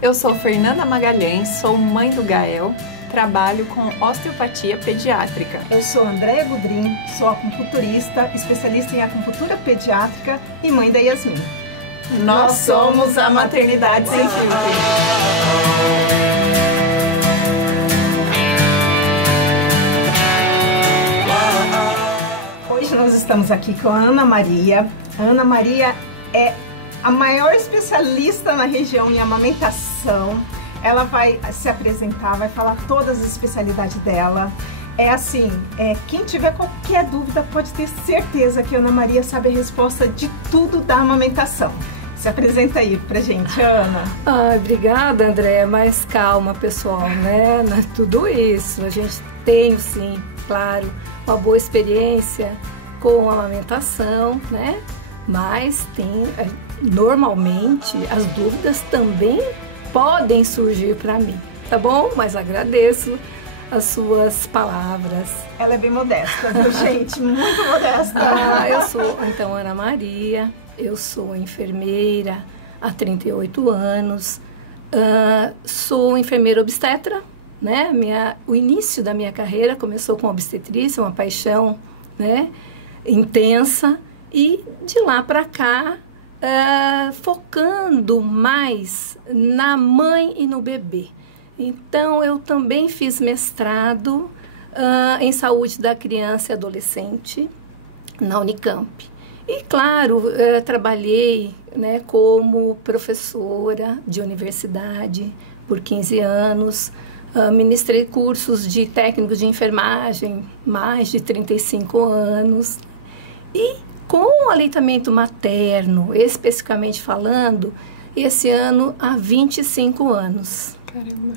Eu sou Fernanda Magalhães, sou mãe do Gael, trabalho com osteopatia pediátrica. Eu sou Andréia Gudrin, sou acupunturista, especialista em acupuntura pediátrica e mãe da Yasmin. Nós somos a Maternidade Sem Filtro. Hoje nós estamos aqui com a Ana Maria. A Ana Maria é a maior especialista na região em amamentação. Ela vai se apresentar, vai falar todas as especialidades dela. É assim, quem tiver qualquer dúvida pode ter certeza que a Ana Maria sabe a resposta de tudo da amamentação. Se apresenta aí pra gente, Ana. Obrigada, André, mas calma, pessoal, né? Não é tudo isso. A gente tem, sim, claro, uma boa experiência com a amamentação, né? Mas normalmente, as dúvidas também podem surgir para mim, tá bom? Mas agradeço as suas palavras. Ela é bem modesta, viu, gente? Muito modesta. Eu sou, então, Ana Maria, eu sou enfermeira há 38 anos, sou enfermeira obstetra, né? O início da minha carreira começou com obstetrícia, uma paixão, né, intensa, e de lá para cá, focando mais na mãe e no bebê. Então, eu também fiz mestrado em saúde da criança e adolescente na Unicamp. E, claro, trabalhei, né, como professora de universidade por 15 anos, ministrei cursos de técnicos de enfermagem, mais de 35 anos, e com o aleitamento materno, especificamente falando, esse ano há 25 anos. Caramba!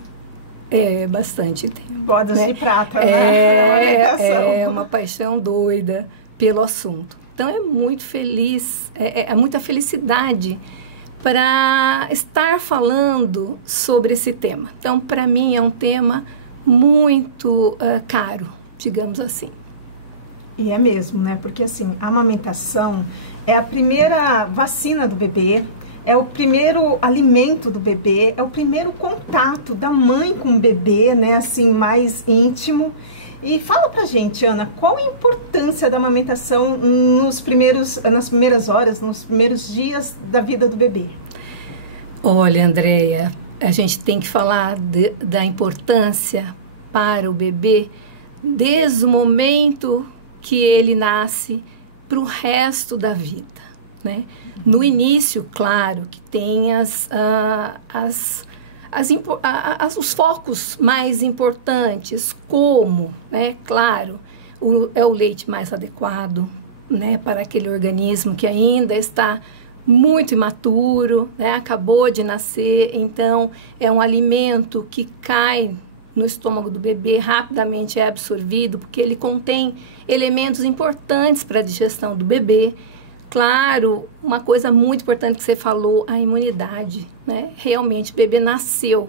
É bastante tempo. Bodas, né? De prata, né? É uma paixão doida pelo assunto. Então é muito feliz, é muita felicidade para estar falando sobre esse tema. Então, para mim, é um tema muito caro, digamos assim. E é mesmo, né? Porque assim, a amamentação é a primeira vacina do bebê, é o primeiro alimento do bebê, é o primeiro contato da mãe com o bebê, né? Assim, mais íntimo. E fala pra gente, Ana, qual a importância da amamentação nas primeiras horas, nos primeiros dias da vida do bebê? Olha, Andréia, a gente tem que falar da importância para o bebê desde o momento que ele nasce para o resto da vida, né? No início, claro, que tem os focos mais importantes, como, né, claro, é o leite mais adequado, né, para aquele organismo que ainda está muito imaturo, né, acabou de nascer, então é um alimento que cai no estômago do bebê, rapidamente é absorvido, porque ele contém elementos importantes para a digestão do bebê. Claro, uma coisa muito importante que você falou, a imunidade, né? Realmente, o bebê nasceu,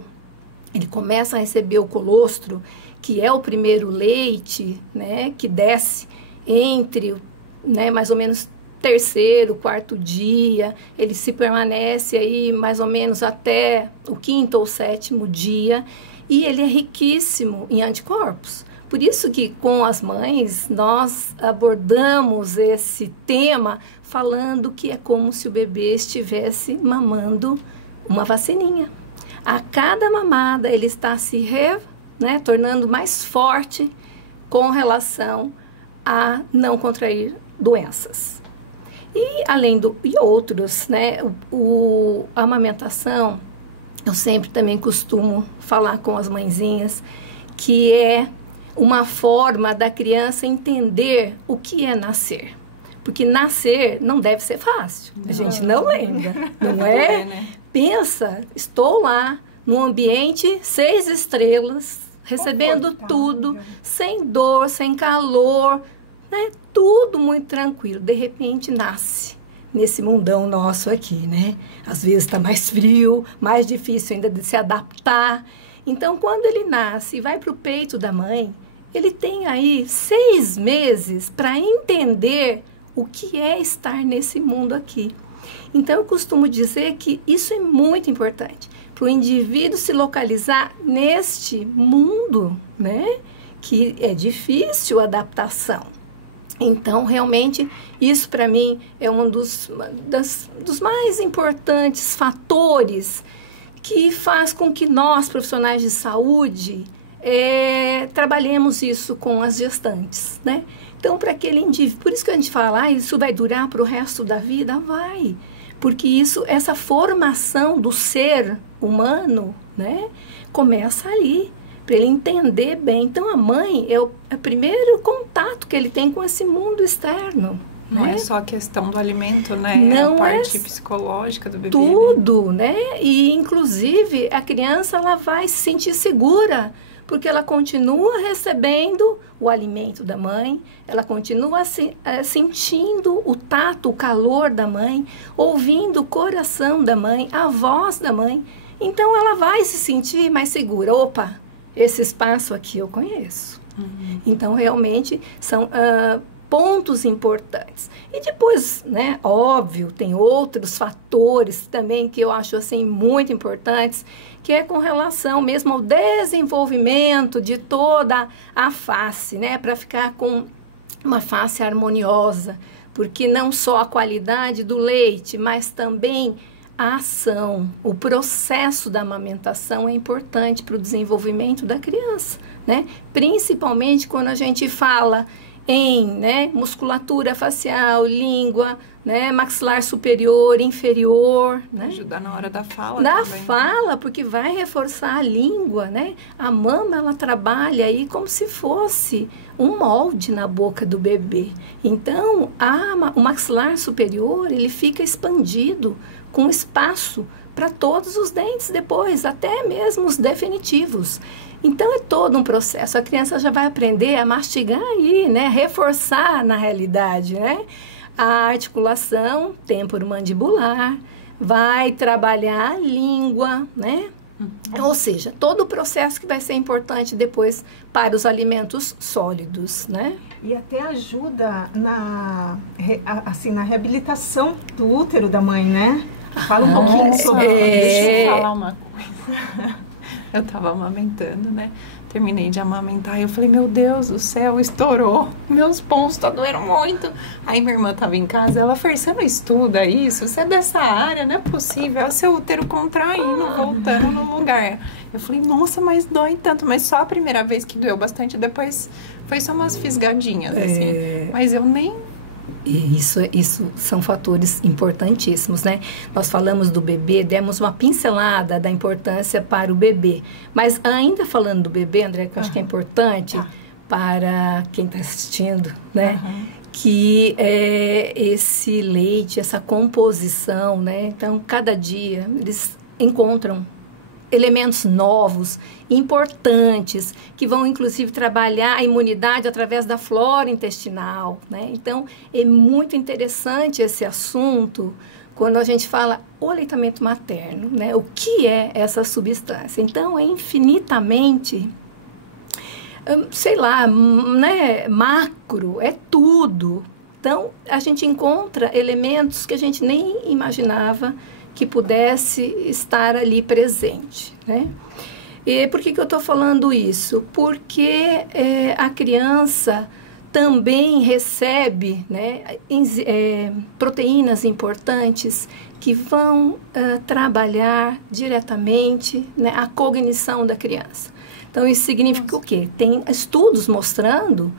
ele começa a receber o colostro, que é o primeiro leite, né, que desce entre, né, mais ou menos terceiro, quarto dia, ele se permanece aí mais ou menos até o quinto ou sétimo dia, e ele é riquíssimo em anticorpos. Por isso que com as mães nós abordamos esse tema falando que é como se o bebê estivesse mamando uma vacininha. A cada mamada ele está se tornando mais forte com relação a não contrair doenças. E além e outros, né, a amamentação, eu sempre também costumo falar com as mãezinhas que é uma forma da criança entender o que é nascer. Porque nascer não deve ser fácil. A gente não lembra, não é? Né? Pensa, estou lá, num ambiente 6 estrelas, recebendo tudo, sem dor, sem calor, né? Tudo muito tranquilo. De repente nasce nesse mundão nosso aqui, né? Às vezes está mais frio, mais difícil ainda de se adaptar. Então, quando ele nasce e vai para o peito da mãe, ele tem aí 6 meses para entender o que é estar nesse mundo aqui. Então, eu costumo dizer que isso é muito importante, para o indivíduo se localizar neste mundo, né? Que é difícil a adaptação. Então, realmente, isso para mim é um dos mais importantes fatores que faz com que nós, profissionais de saúde, trabalhemos isso com as gestantes, né? Então, para aquele indivíduo, por isso que a gente fala, isso vai durar para o resto da vida? Vai, porque essa formação do ser humano, né, começa ali, para ele entender bem. Então, a mãe é o primeiro contato que ele tem com esse mundo externo. Não né? é só a questão do alimento, né? Não a parte psicológica do bebê. Tudo, né? E, inclusive, a criança ela vai se sentir segura, porque ela continua recebendo o alimento da mãe, ela continua sentindo o tato, o calor da mãe, ouvindo o coração da mãe, a voz da mãe. Então, ela vai se sentir mais segura. Opa, esse espaço aqui eu conheço. Uhum. Então, realmente, são pontos importantes. E depois, né, óbvio, tem outros fatores também que eu acho, assim, muito importantes, que é com relação mesmo ao desenvolvimento de toda a face, né, para ficar com uma face harmoniosa, porque não só a qualidade do leite, mas também a ação, o processo da amamentação é importante para o desenvolvimento da criança, né? Principalmente quando a gente fala em, né, musculatura facial, língua, né, maxilar superior, inferior, né? Ajudar na hora da fala da também. fala, porque vai reforçar a língua, né? A mama, ela trabalha aí como se fosse um molde na boca do bebê. Então, o maxilar superior, ele fica expandido com espaço para todos os dentes depois, até mesmo os definitivos. Então, é todo um processo. A criança já vai aprender a mastigar aí, né? Reforçar, na realidade, né? A articulação temporomandibular, vai trabalhar a língua, né? Uhum. Ou seja, todo o processo que vai ser importante depois para os alimentos sólidos, né? E até ajuda na reabilitação do útero da mãe, né? Fala um pouquinho sobre isso. Deixa eu falar uma coisa. Eu tava amamentando, né? Terminei de amamentar e eu falei, meu Deus do céu, estourou. Meus pontos doendo muito. Aí minha irmã tava em casa, ela, Fer, você não estuda isso? Você é dessa área, não é possível. É o seu útero contraindo, voltando no lugar. Eu falei, nossa, mas dói tanto. Mas só a primeira vez que doeu bastante, depois foi só umas fisgadinhas, assim. Mas eu nem... E isso são fatores importantíssimos, né? Nós falamos do bebê, demos uma pincelada da importância para o bebê. Mas ainda falando do bebê, André, que eu acho que é importante para quem está assistindo, né? Que esse leite, essa composição, né? Então, cada dia eles encontram elementos novos, importantes, que vão inclusive trabalhar a imunidade através da flora intestinal, né? Então, é muito interessante esse assunto quando a gente fala o aleitamento materno, né? O que é essa substância? Então, é infinitamente, sei lá, né? Macro, é tudo. Então, a gente encontra elementos que a gente nem imaginava que pudesse estar ali presente, né? E por que eu estou falando isso? Porque a criança também recebe, né, proteínas importantes que vão trabalhar diretamente, né, a cognição da criança. Então, isso significa o quê? Tem estudos mostrando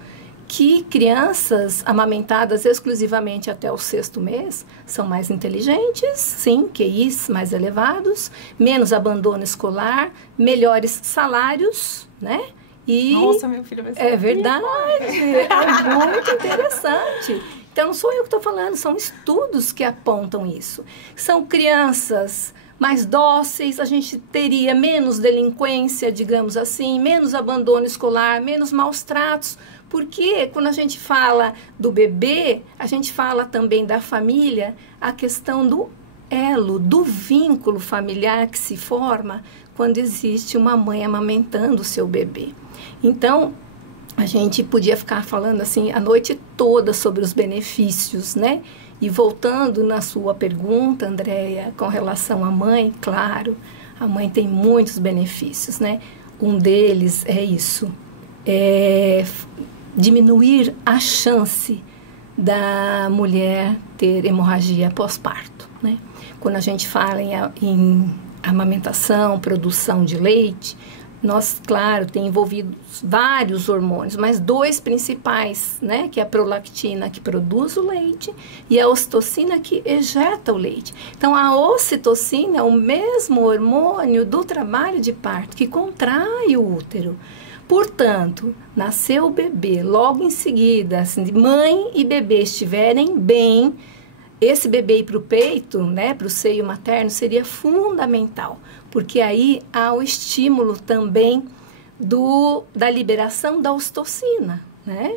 que crianças amamentadas exclusivamente até o 6º mês são mais inteligentes, sim, QIs mais elevados, menos abandono escolar, melhores salários, né? E nossa, meu filho vai ser é verdade, é muito interessante. Então, não sou eu que estou falando, são estudos que apontam isso. São crianças mais dóceis, a gente teria menos delinquência, digamos assim, menos abandono escolar, menos maus tratos, porque quando a gente fala do bebê, a gente fala também da família, a questão do elo, do vínculo familiar que se forma quando existe uma mãe amamentando o seu bebê. Então, a gente podia ficar falando assim a noite toda sobre os benefícios, né? E voltando na sua pergunta, Andréia, com relação à mãe, claro, A mãe tem muitos benefícios, né? Um deles é isso, é diminuir a chance da mulher ter hemorragia pós-parto, né? Quando a gente fala em amamentação, produção de leite, nós, claro, tem envolvido vários hormônios, mas 2 principais, né? Que é a prolactina, que produz o leite, e a ocitocina, que ejeta o leite. Então, a ocitocina é o mesmo hormônio do trabalho de parto, que contrai o útero. Portanto, nasceu o bebê, logo em seguida, assim, mãe e bebê estiverem bem, esse bebê ir para o peito, né, para o seio materno, seria fundamental, porque aí há o estímulo também da liberação da ocitocina, né?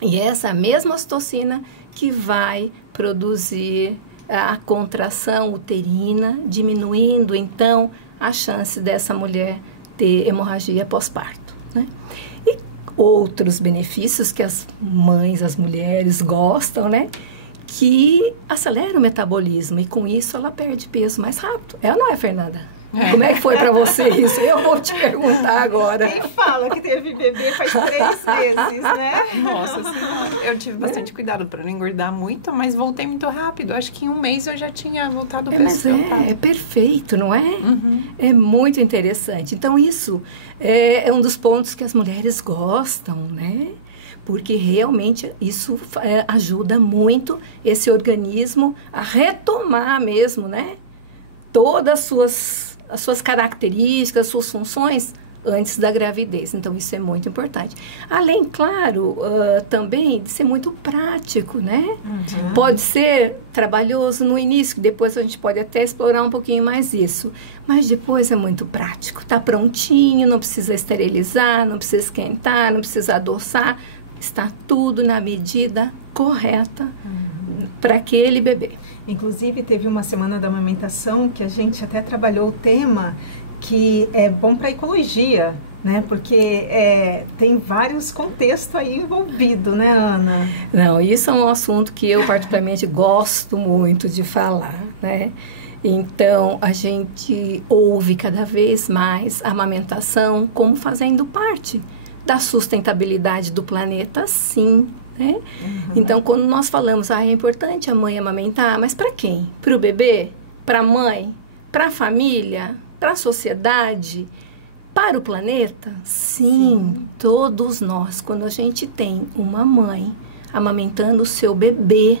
E essa mesma ocitocina que vai produzir a contração uterina, diminuindo, então, a chance dessa mulher ter hemorragia pós-parto. Né? E outros benefícios que as mães, as mulheres gostam, né? Que acelera o metabolismo e com isso ela perde peso mais rápido. É ou não é, Fernanda? Como é que foi para você isso? Eu vou te perguntar agora. Quem fala que teve bebê faz 3 vezes, né? Nossa Senhora. Eu tive bastante cuidado para não engordar muito, mas voltei muito rápido. Acho que em 1 mês eu já tinha voltado ao peso. Mas é perfeito, não é? Uhum. É muito interessante. Então, isso é um dos pontos que as mulheres gostam, né? Porque realmente isso ajuda muito esse organismo a retomar mesmo, né? Todas as suas características, as suas funções antes da gravidez. Então, isso é muito importante. Além, claro, também de ser muito prático, né? Uhum. Pode ser trabalhoso no início, depois a gente pode até explorar um pouquinho mais isso. Mas depois é muito prático. Tá prontinho, não precisa esterilizar, não precisa esquentar, não precisa adoçar. Está tudo na medida correta para aquele bebê. Inclusive, teve uma semana da amamentação que a gente até trabalhou o tema que é bom para a ecologia, né? Porque tem vários contextos aí envolvidos, né, Ana? Não, isso é um assunto que eu particularmente gosto muito de falar, né? Então, a gente ouve cada vez mais a amamentação como fazendo parte da sustentabilidade do planeta, sim, né? Uhum. Então, quando nós falamos, é importante a mãe amamentar, mas para quem? Para o bebê? Para a mãe? Para a família? Para a sociedade? Para o planeta? Sim, todos nós. Quando a gente tem uma mãe amamentando o seu bebê,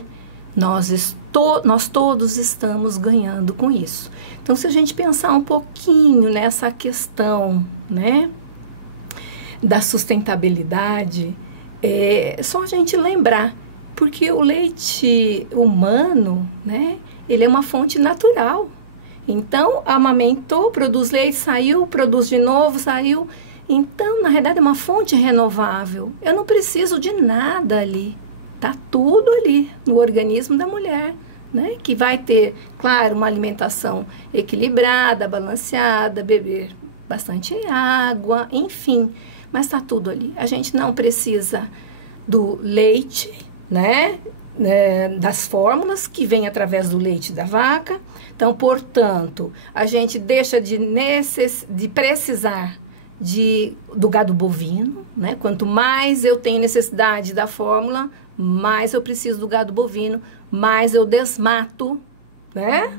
nós todos estamos ganhando com isso. Então, se a gente pensar um pouquinho nessa questão, né, da sustentabilidade, é só a gente lembrar, porque o leite humano, né, ele é uma fonte natural. Então, amamentou, produz leite, saiu, produz de novo, saiu. Então, na realidade, é uma fonte renovável. Eu não preciso de nada ali. Tá tudo ali no organismo da mulher, né? Que vai ter, claro, uma alimentação equilibrada, balanceada, beber bastante água, enfim. Mas tá tudo ali. A gente não precisa do leite, né? Das fórmulas que vêm através do leite da vaca. Então, portanto, a gente deixa de precisar do gado bovino, né? Quanto mais eu tenho necessidade da fórmula, mais eu preciso do gado bovino, mais eu desmato, né?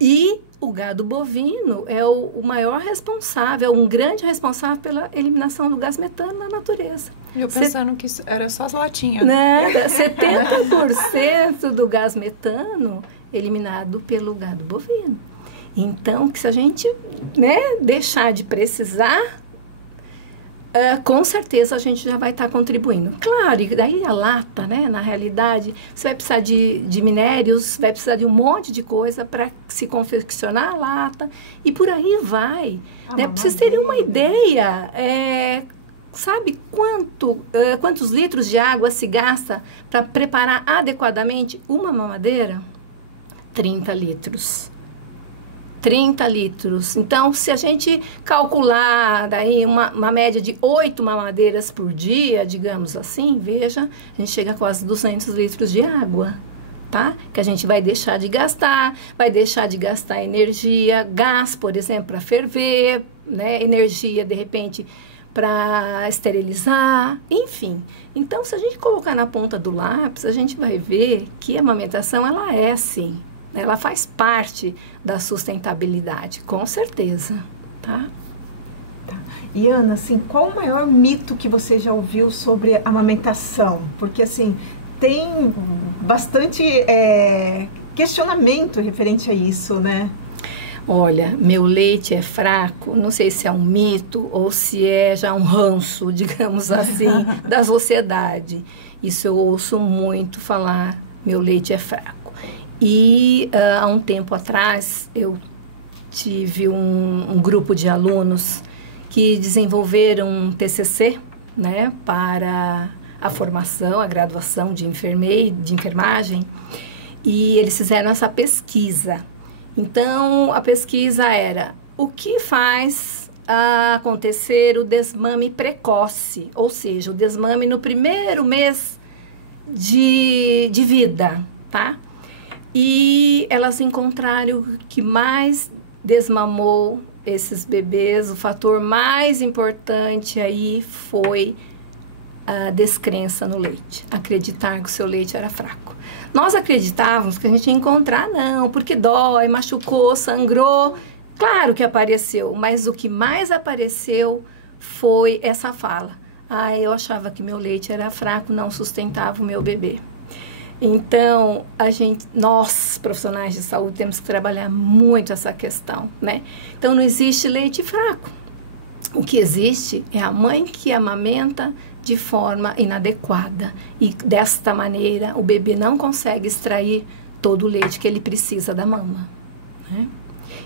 E o gado bovino é o maior responsável, um grande responsável pela eliminação do gás metano na natureza. Eu pensando que era só as latinhas. Nada, 70% do gás metano eliminado pelo gado bovino. Então, que se a gente, né, deixar de precisar, com certeza a gente já vai estar contribuindo. Claro, e daí a lata, né, na realidade, você vai precisar de minérios, vai precisar de um monte de coisa para se confeccionar a lata, e por aí vai. Né? Para vocês terem uma ideia, sabe quantos litros de água se gasta para preparar adequadamente uma mamadeira? 30 litros. 30 litros. Então, se a gente calcular daí uma média de 8 mamadeiras por dia, digamos assim, veja, a gente chega a quase 200 litros de água, tá? Que a gente vai deixar de gastar, energia, gás, por exemplo, para ferver, né? Energia, de repente, para esterilizar, enfim. Então, se a gente colocar na ponta do lápis, a gente vai ver que a amamentação, ela é sim, ela faz parte da sustentabilidade, com certeza, tá? Tá. E Ana, assim, qual o maior mito que você já ouviu sobre amamentação? Porque, assim, tem bastante questionamento referente a isso, né? Olha, meu leite é fraco, não sei se é um mito ou se é já um ranço, digamos assim, da sociedade. Isso eu ouço muito falar, meu leite é fraco. E há um tempo atrás eu tive um grupo de alunos que desenvolveram um TCC, né, para a formação, a graduação de enfermagem, e eles fizeram essa pesquisa. Então, a pesquisa era o que faz acontecer o desmame precoce, ou seja, o desmame no primeiro mês de vida, tá? E elas encontraram que mais desmamou esses bebês, o fator mais importante aí foi a descrença no leite, acreditar que o seu leite era fraco. Nós acreditávamos que a gente ia encontrar, não, porque dói, machucou, sangrou. Claro que apareceu, mas o que mais apareceu foi essa fala. Eu achava que meu leite era fraco, não sustentava o meu bebê. Então, nós, profissionais de saúde, temos que trabalhar muito essa questão, né? Então, não existe leite fraco. O que existe é a mãe que amamenta de forma inadequada. E desta maneira, o bebê não consegue extrair todo o leite que ele precisa da mama, né?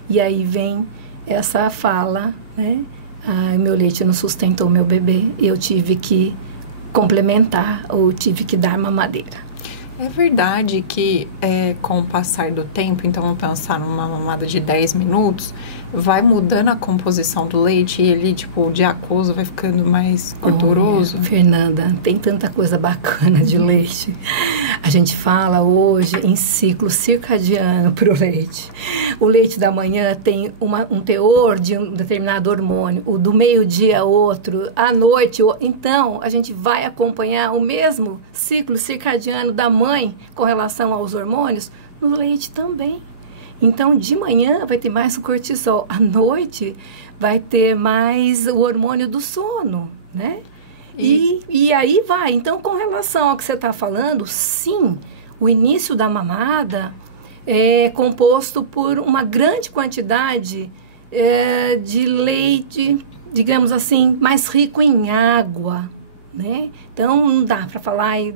E aí vem essa fala, né? Meu leite não sustentou meu bebê e eu tive que complementar ou tive que dar mamadeira. É verdade que com o passar do tempo, então vamos pensar numa mamada de 10 minutos, vai mudando a composição do leite e ele, tipo, o aquoso vai ficando mais gorduroso? Olha, Fernanda, tem tanta coisa bacana de leite. A gente fala hoje em ciclo circadiano pro leite. O leite da manhã tem um teor de um determinado hormônio, o do meio-dia outro, à noite. Então, a gente vai acompanhar o mesmo ciclo circadiano da mãe com relação aos hormônios no leite também. Então, de manhã vai ter mais o cortisol, à noite vai ter mais o hormônio do sono, né? E aí vai. Então, com relação ao que você está falando, sim, o início da mamada é composto por uma grande quantidade de leite, digamos assim, mais rico em água, né? Então, não dá para falar em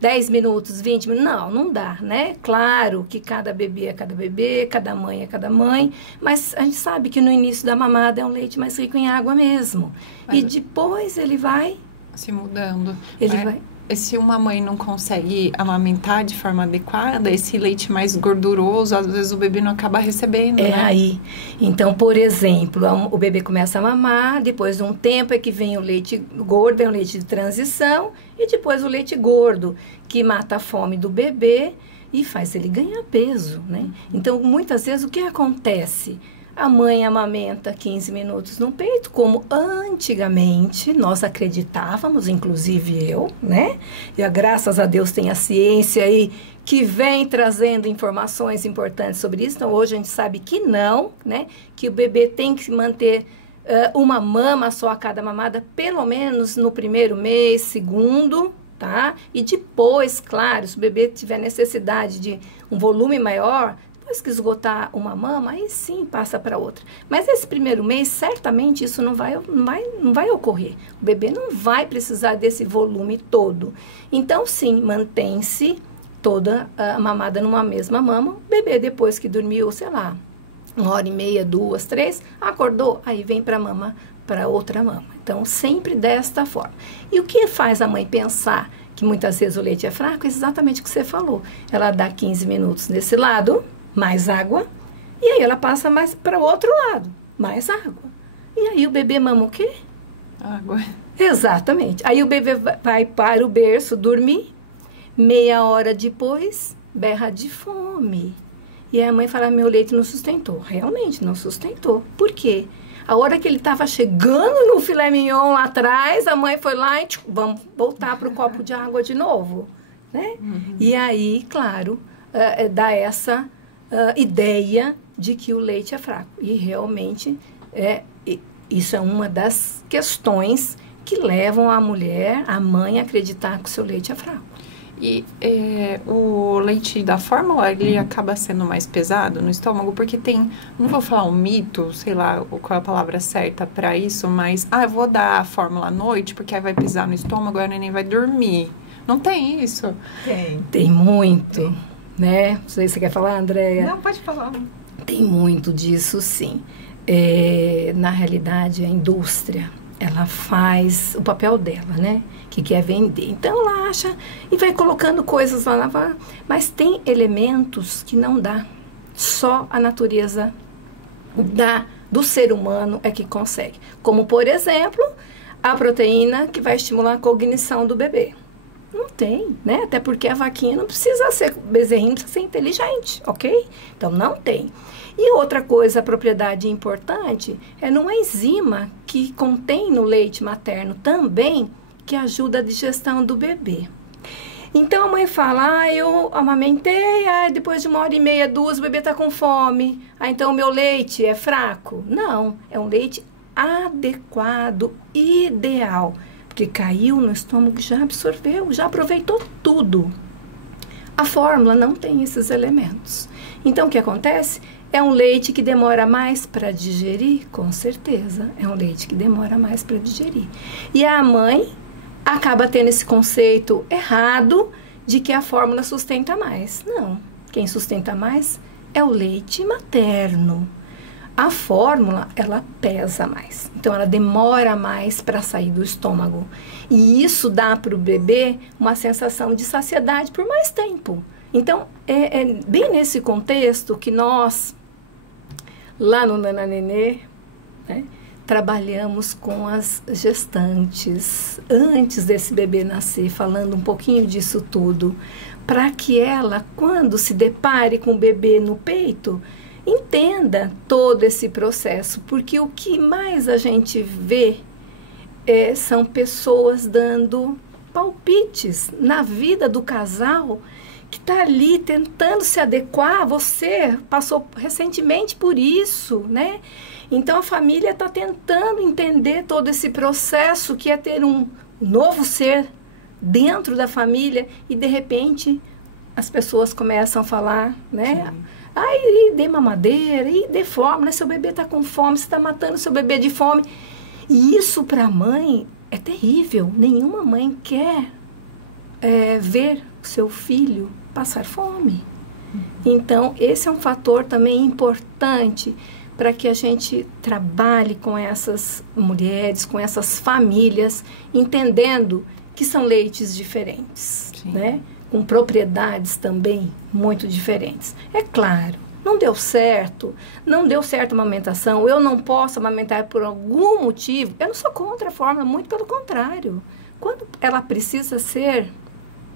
10 minutos, 20 minutos, não dá, né? Claro que cada bebê é cada bebê, cada mãe é cada mãe, mas a gente sabe que no início da mamada é um leite mais rico em água mesmo. Mas e depois ele vai se mudando. Vai. E se uma mãe não consegue amamentar de forma adequada, esse leite mais gorduroso, às vezes o bebê não acaba recebendo, né? Aí. Então, por exemplo, o bebê começa a mamar, depois de um tempo é que vem o leite gordo, é um leite de transição, e depois o leite gordo, que mata a fome do bebê e faz ele ganhar peso, né? Então, muitas vezes, o que acontece? A mãe amamenta 15 minutos no peito, como antigamente nós acreditávamos, inclusive eu, né? E graças a Deus tem a ciência aí que vem trazendo informações importantes sobre isso. Então, hoje a gente sabe que não, né? Que o bebê tem que manter uma mama só a cada mamada, pelo menos no primeiro mês, segundo, tá? E depois, claro, se o bebê tiver necessidade de um volume maior, depois que esgotar uma mama, aí sim passa para outra. Mas esse primeiro mês, certamente isso não vai ocorrer. O bebê não vai precisar desse volume todo. Então, sim, mantém-se toda a mamada numa mesma mama. O bebê, depois que dormiu, sei lá, 1h30, 2, 3, acordou, aí vem para mama, para outra mama. Então, sempre desta forma. E o que faz a mãe pensar que muitas vezes o leite é fraco? É exatamente o que você falou. Ela dá 15 minutos nesse lado, mais água, e aí ela passa mais para o outro lado, mais água. E aí o bebê mama o quê? Água. Exatamente. Aí o bebê vai para o berço dormir, meia hora depois, berra de fome. E a mãe fala, meu leite não sustentou. Realmente, não sustentou. Por quê? A hora que ele estava chegando no filé mignon lá atrás, a mãe foi lá e vamos voltar para o copo de água de novo. Né? E aí, claro, dá essa ideia de que o leite é fraco. E realmente, isso é uma das questões que levam a mulher, a mãe, a acreditar que o seu leite é fraco. E o leite da fórmula, ele acaba sendo mais pesado no estômago, porque tem, não vou falar um mito, sei lá qual é a palavra certa para isso, mas, eu vou dar a fórmula à noite, porque aí vai pesar no estômago, aí a neném vai dormir. Não tem isso? Tem muito, né? Não sei se você quer falar, Andréia? Não, pode falar. Tem muito disso, sim. Na realidade, a indústria, ela faz o papel dela, né? Que quer vender. Então, ela acha e vai colocando coisas lá, mas tem elementos que não dá. Só a natureza do ser humano é que consegue. Como, por exemplo, a proteína que vai estimular a cognição do bebê. Não tem, né? Até porque a vaquinha não precisa ser bezerrinho, não precisa ser inteligente, ok? Então, não tem. E outra coisa, a propriedade importante, é numa enzima que contém no leite materno também, que ajuda a digestão do bebê. Então, a mãe fala, eu amamentei, depois de 1h30, 2, o bebê está com fome. Então, o meu leite é fraco? Não, é um leite adequado, ideal. Porque caiu no estômago, já absorveu, já aproveitou tudo. A fórmula não tem esses elementos. Então, o que acontece? É um leite que demora mais para digerir? Com certeza, é um leite que demora mais para digerir. E a mãe acaba tendo esse conceito errado de que a fórmula sustenta mais. Não, quem sustenta mais é o leite materno. A fórmula, ela pesa mais. Então, ela demora mais para sair do estômago. E isso dá para o bebê uma sensação de saciedade por mais tempo. Então, é bem nesse contexto que nós, lá no Nana Nenê, né, trabalhamos com as gestantes, antes desse bebê nascer, falando um pouquinho disso tudo, para que ela, quando se depare com o bebê no peito, entenda todo esse processo, porque o que mais a gente vê são pessoas dando palpites na vida do casal que está ali tentando se adequar. Você passou recentemente por isso, né? Então, a família está tentando entender todo esse processo que é ter um novo ser dentro da família e, de repente, as pessoas começam a falar, né? Sim. Dê mamadeira, dê fome, né? Seu bebê está com fome, você está matando seu bebê de fome. E isso, para a mãe, é terrível. Nenhuma mãe quer ver seu filho passar fome. Então, esse é um fator também importante para que a gente trabalhe com essas mulheres, com essas famílias, entendendo que são leites diferentes, né? Com propriedades também muito diferentes. É claro, não deu certo a amamentação, eu não posso amamentar por algum motivo, eu não sou contra a fórmula, muito pelo contrário. Quando ela precisa ser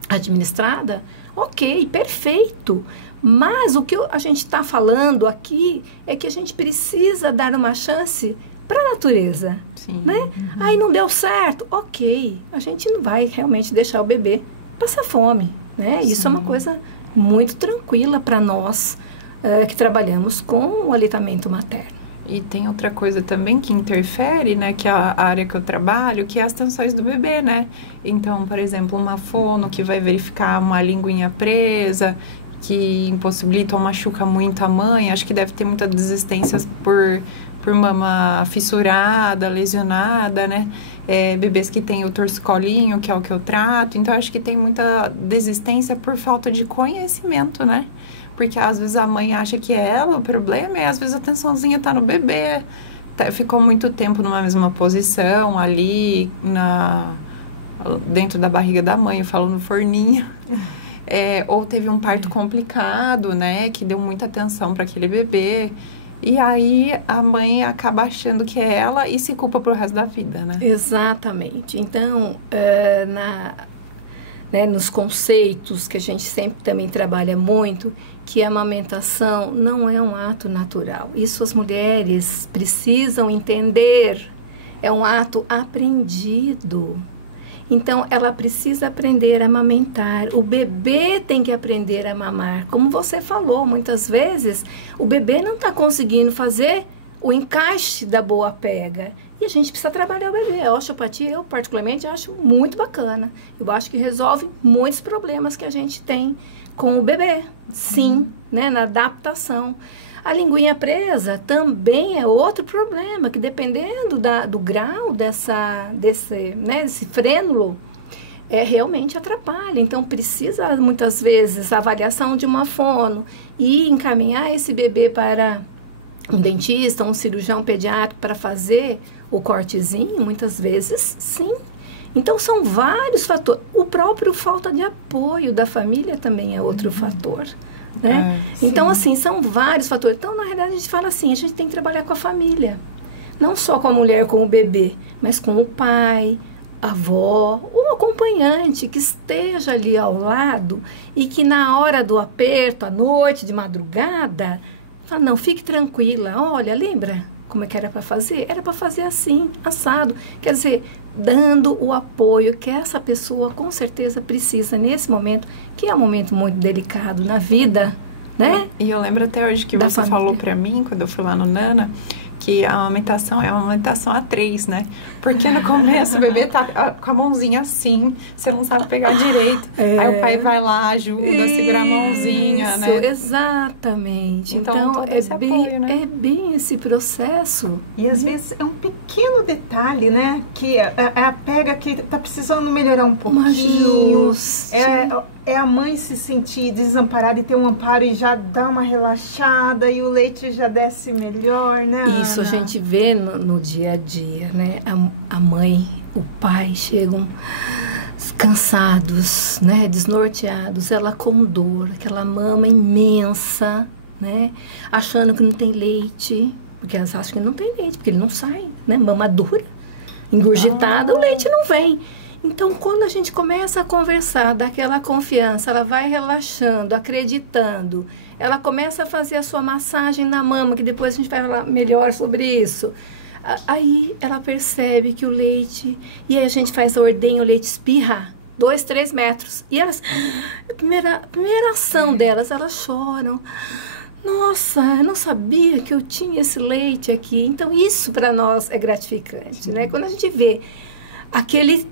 administrada, ok, perfeito. Mas o que a gente está falando aqui é que a gente precisa dar uma chance para a natureza. Sim. Né? Aí não deu certo, ok. A gente não vai realmente deixar o bebê passar fome. Né? Isso é uma coisa muito tranquila para nós que trabalhamos com o aleitamento materno. E tem outra coisa também que interfere, né, que é a área que eu trabalho, que é as tensões do bebê, né? Então, por exemplo, uma fono que vai verificar uma linguinha presa, que impossibilita ou machuca muito a mãe. Acho que deve ter muita desistência por mama fissurada, lesionada, né? Bebês que têm o torcicolinho, que é o que eu trato. Então, acho que tem muita desistência por falta de conhecimento, né? Porque às vezes a mãe acha que é ela o problema e às vezes a tensãozinha tá no bebê. Ficou muito tempo numa mesma posição ali, dentro da barriga da mãe, eu falo no forninho. Ou teve um parto complicado, né? Que deu muita atenção para aquele bebê. E aí a mãe acaba achando que é ela e se culpa pro resto da vida, né? Exatamente. Então, né, nos conceitos que a gente sempre também trabalha muito, que a amamentação não é um ato natural. Isso as mulheres precisam entender. É um ato aprendido. Então, ela precisa aprender a amamentar. O bebê tem que aprender a mamar. Como você falou, muitas vezes, o bebê não está conseguindo fazer o encaixe da boa pega. E a gente precisa trabalhar o bebê. A osteopatia, eu particularmente acho muito bacana. Eu acho que resolve muitos problemas que a gente tem com o bebê. Sim, né, na adaptação. A linguinha presa também é outro problema, que dependendo do grau desse frênulo, realmente atrapalha. Então, precisa, muitas vezes, a avaliação de uma fono e encaminhar esse bebê para um dentista, um cirurgião pediátrico para fazer o cortezinho, muitas vezes, sim. Então, são vários fatores. O próprio falta de apoio da família também é outro fator. Né? Então, assim, são vários fatores. Então, na realidade, a gente fala assim, a gente tem que trabalhar com a família. Não só com a mulher, com o bebê, mas com o pai, a avó, o acompanhante que esteja ali ao lado e que na hora do aperto, à noite, de madrugada, fala, não, fique tranquila. Olha, lembra como é que era para fazer? Era para fazer assim, assado. Quer dizer, dando o apoio que essa pessoa com certeza precisa nesse momento, que é um momento muito delicado na vida, né? E eu lembro até hoje que você falou para mim, quando eu fui lá no Nana, que a amamentação é uma amamentação a 3, né? Porque no começo o bebê tá com a mãozinha assim, você não sabe pegar direito. Aí o pai vai lá, ajuda, segura a mãozinha, né? Exatamente. Então é bem esse processo. E às vezes é um pequeno detalhe, né? Que é a pega que tá precisando melhorar um pouquinho. É a mãe se sentir desamparada e ter um amparo e já dar uma relaxada e o leite já desce melhor, né, Isso Ana? A gente vê no dia a dia, né? A mãe, o pai chegam cansados, né? Desnorteados, ela com dor, aquela mama imensa, né? Achando que não tem leite, porque elas acham que não tem leite, porque ele não sai, né? Mama dura, engurgitada, o leite não vem. Então, quando a gente começa a conversar, daquela confiança, ela vai relaxando, acreditando, ela começa a fazer a sua massagem na mama, que depois a gente vai falar melhor sobre isso. Aí ela percebe que o leite, e aí a gente faz a ordenha, o leite espirra 2, 3 metros. E elas, a primeira ação delas, elas choram. Nossa, eu não sabia que eu tinha esse leite aqui. Então, isso para nós é gratificante, né? Quando a gente vê aquele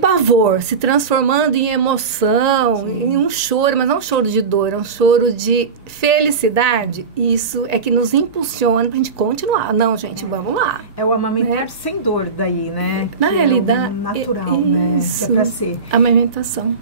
pavor se transformando em emoção, em um choro, mas não um choro de dor, é um choro de felicidade. Isso é que nos impulsiona para a gente continuar. Não, gente, vamos lá. É o amamentar sem dor daí, né? Na realidade, natural, né? Que é pra ser. Amamentação.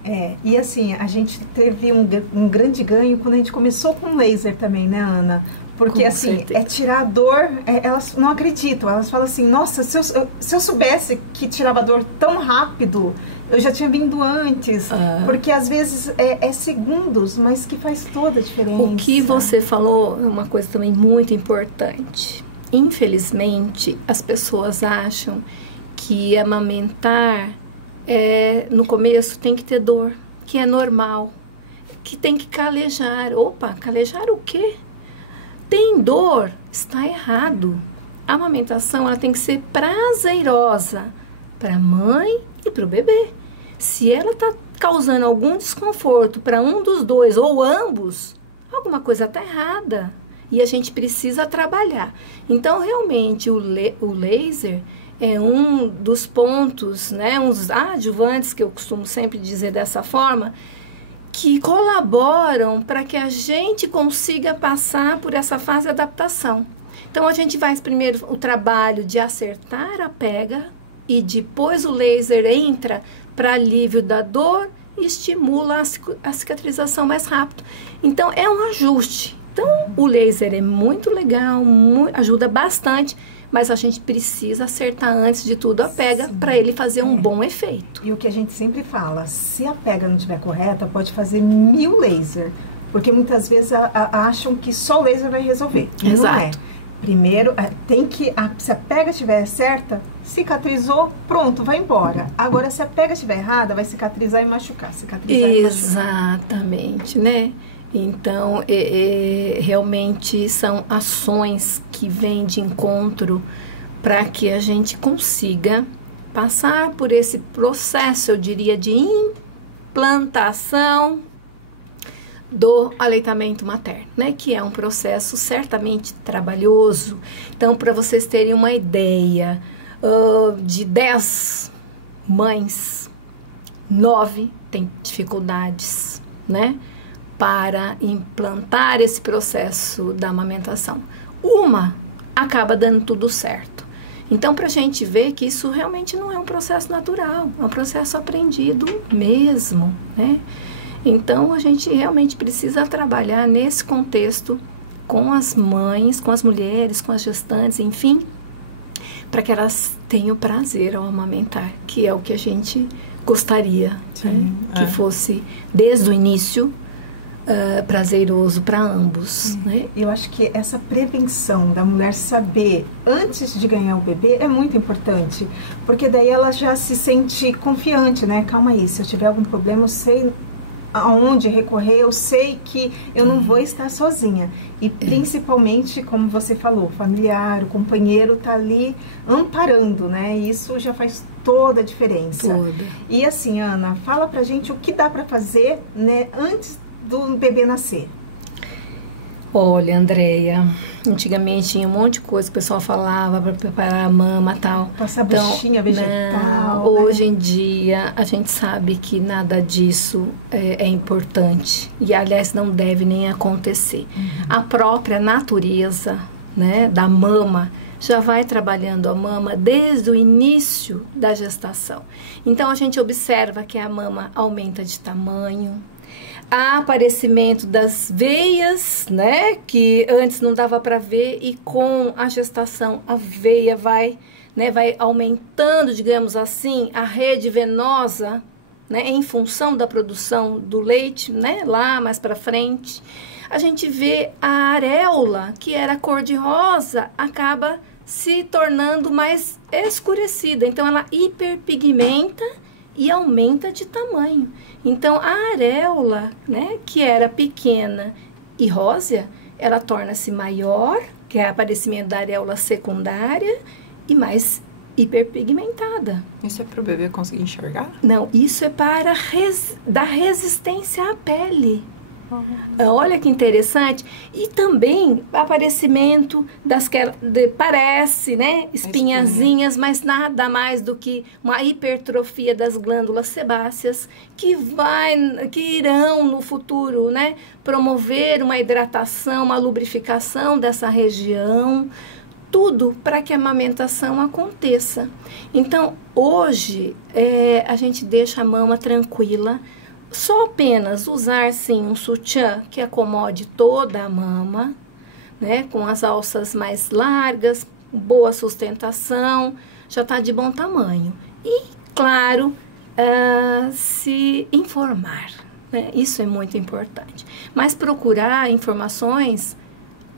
E assim, a gente teve um grande ganho quando a gente começou com laser também, né, Ana? Porque, com assim, certeza. Tirar a dor, elas não acreditam. Elas falam assim, nossa, se eu soubesse que tirava a dor tão rápido, eu já tinha vindo antes. Porque, às vezes, é segundos, mas que faz toda a diferença. O que você falou é uma coisa também muito importante. Infelizmente, as pessoas acham que amamentar, no começo, tem que ter dor, que é normal, que tem que calejar. Opa, calejar o quê? Tem dor, está errado. A amamentação ela tem que ser prazerosa para a mãe e para o bebê. Se ela está causando algum desconforto para um dos dois ou ambos, alguma coisa está errada. E a gente precisa trabalhar. Então, realmente, o laser é um dos pontos, né, uns adjuvantes, que eu costumo sempre dizer dessa forma, que colaboram para que a gente consiga passar por essa fase de adaptação. Então, a gente faz primeiro o trabalho de acertar a pega e depois o laser entra para alívio da dor e estimula a cicatrização mais rápido. Então, é um ajuste. Então, o laser é muito legal, ajuda bastante, mas a gente precisa acertar antes de tudo a pega para ele fazer um bom efeito. E o que a gente sempre fala, se a pega não estiver correta, pode fazer 1000 laser. Porque muitas vezes acham que só o laser vai resolver. Exato. Não é. Primeiro, tem que, se a pega estiver certa, cicatrizou, pronto, vai embora. Agora, se a pega estiver errada, vai cicatrizar e machucar. Exatamente, né? Então, realmente são ações que vêm de encontro para que a gente consiga passar por esse processo, eu diria, de implantação do aleitamento materno, né? Que é um processo certamente trabalhoso. Então, para vocês terem uma ideia, de 10 mães, 9 têm dificuldades, né? Para implantar esse processo da amamentação. Uma acaba dando tudo certo. Então, para a gente ver que isso realmente não é um processo natural, é um processo aprendido mesmo, né? Então, a gente realmente precisa trabalhar nesse contexto com as mães, com as mulheres, com as gestantes, enfim, para que elas tenham prazer ao amamentar, que é o que a gente gostaria, né? Que fosse, desde o início, prazeroso para ambos, né? Eu acho que essa prevenção da mulher saber antes de ganhar o bebê é muito importante, porque daí ela já se sente confiante, né? Calma aí, se eu tiver algum problema, eu sei aonde recorrer, eu sei que eu não vou estar sozinha. E principalmente, como você falou, o familiar, o companheiro tá ali amparando, né? Isso já faz toda a diferença. Toda. E assim, Ana, fala pra gente o que dá pra fazer, né, antes do bebê nascer. Olha, Andréia, antigamente tinha um monte de coisa que o pessoal falava para preparar a mama e tal. Passar buchinha vegetal. Não, hoje em dia a gente sabe que nada disso é importante. E, aliás, não deve nem acontecer. A própria natureza, né, da mama já vai trabalhando a mama desde o início da gestação. Então, a gente observa que a mama aumenta de tamanho. Há aparecimento das veias, né, que antes não dava para ver, e com a gestação a veia vai aumentando, digamos assim, a rede venosa, né, em função da produção do leite, né, lá mais para frente. A gente vê a areola, que era cor de rosa, acaba se tornando mais escurecida, então ela hiperpigmenta e aumenta de tamanho. Então, a areola, né, que era pequena e rósea, ela torna-se maior, que é o aparecimento da areola secundária, e mais hiperpigmentada. Isso é para o bebê conseguir enxergar? Não, isso é para dar resistência à pele. Olha que interessante. E também aparecimento das que parece, né, espinhazinhas, mas nada mais do que uma hipertrofia das glândulas sebáceas que irão no futuro, né, promover uma hidratação, uma lubrificação dessa região, tudo para que a amamentação aconteça. Então, hoje a gente deixa a mama tranquila. Só apenas usar, sim, um sutiã que acomode toda a mama, né, com as alças mais largas, boa sustentação, já está de bom tamanho. E, claro, se informar, né, isso é muito importante. Mas procurar informações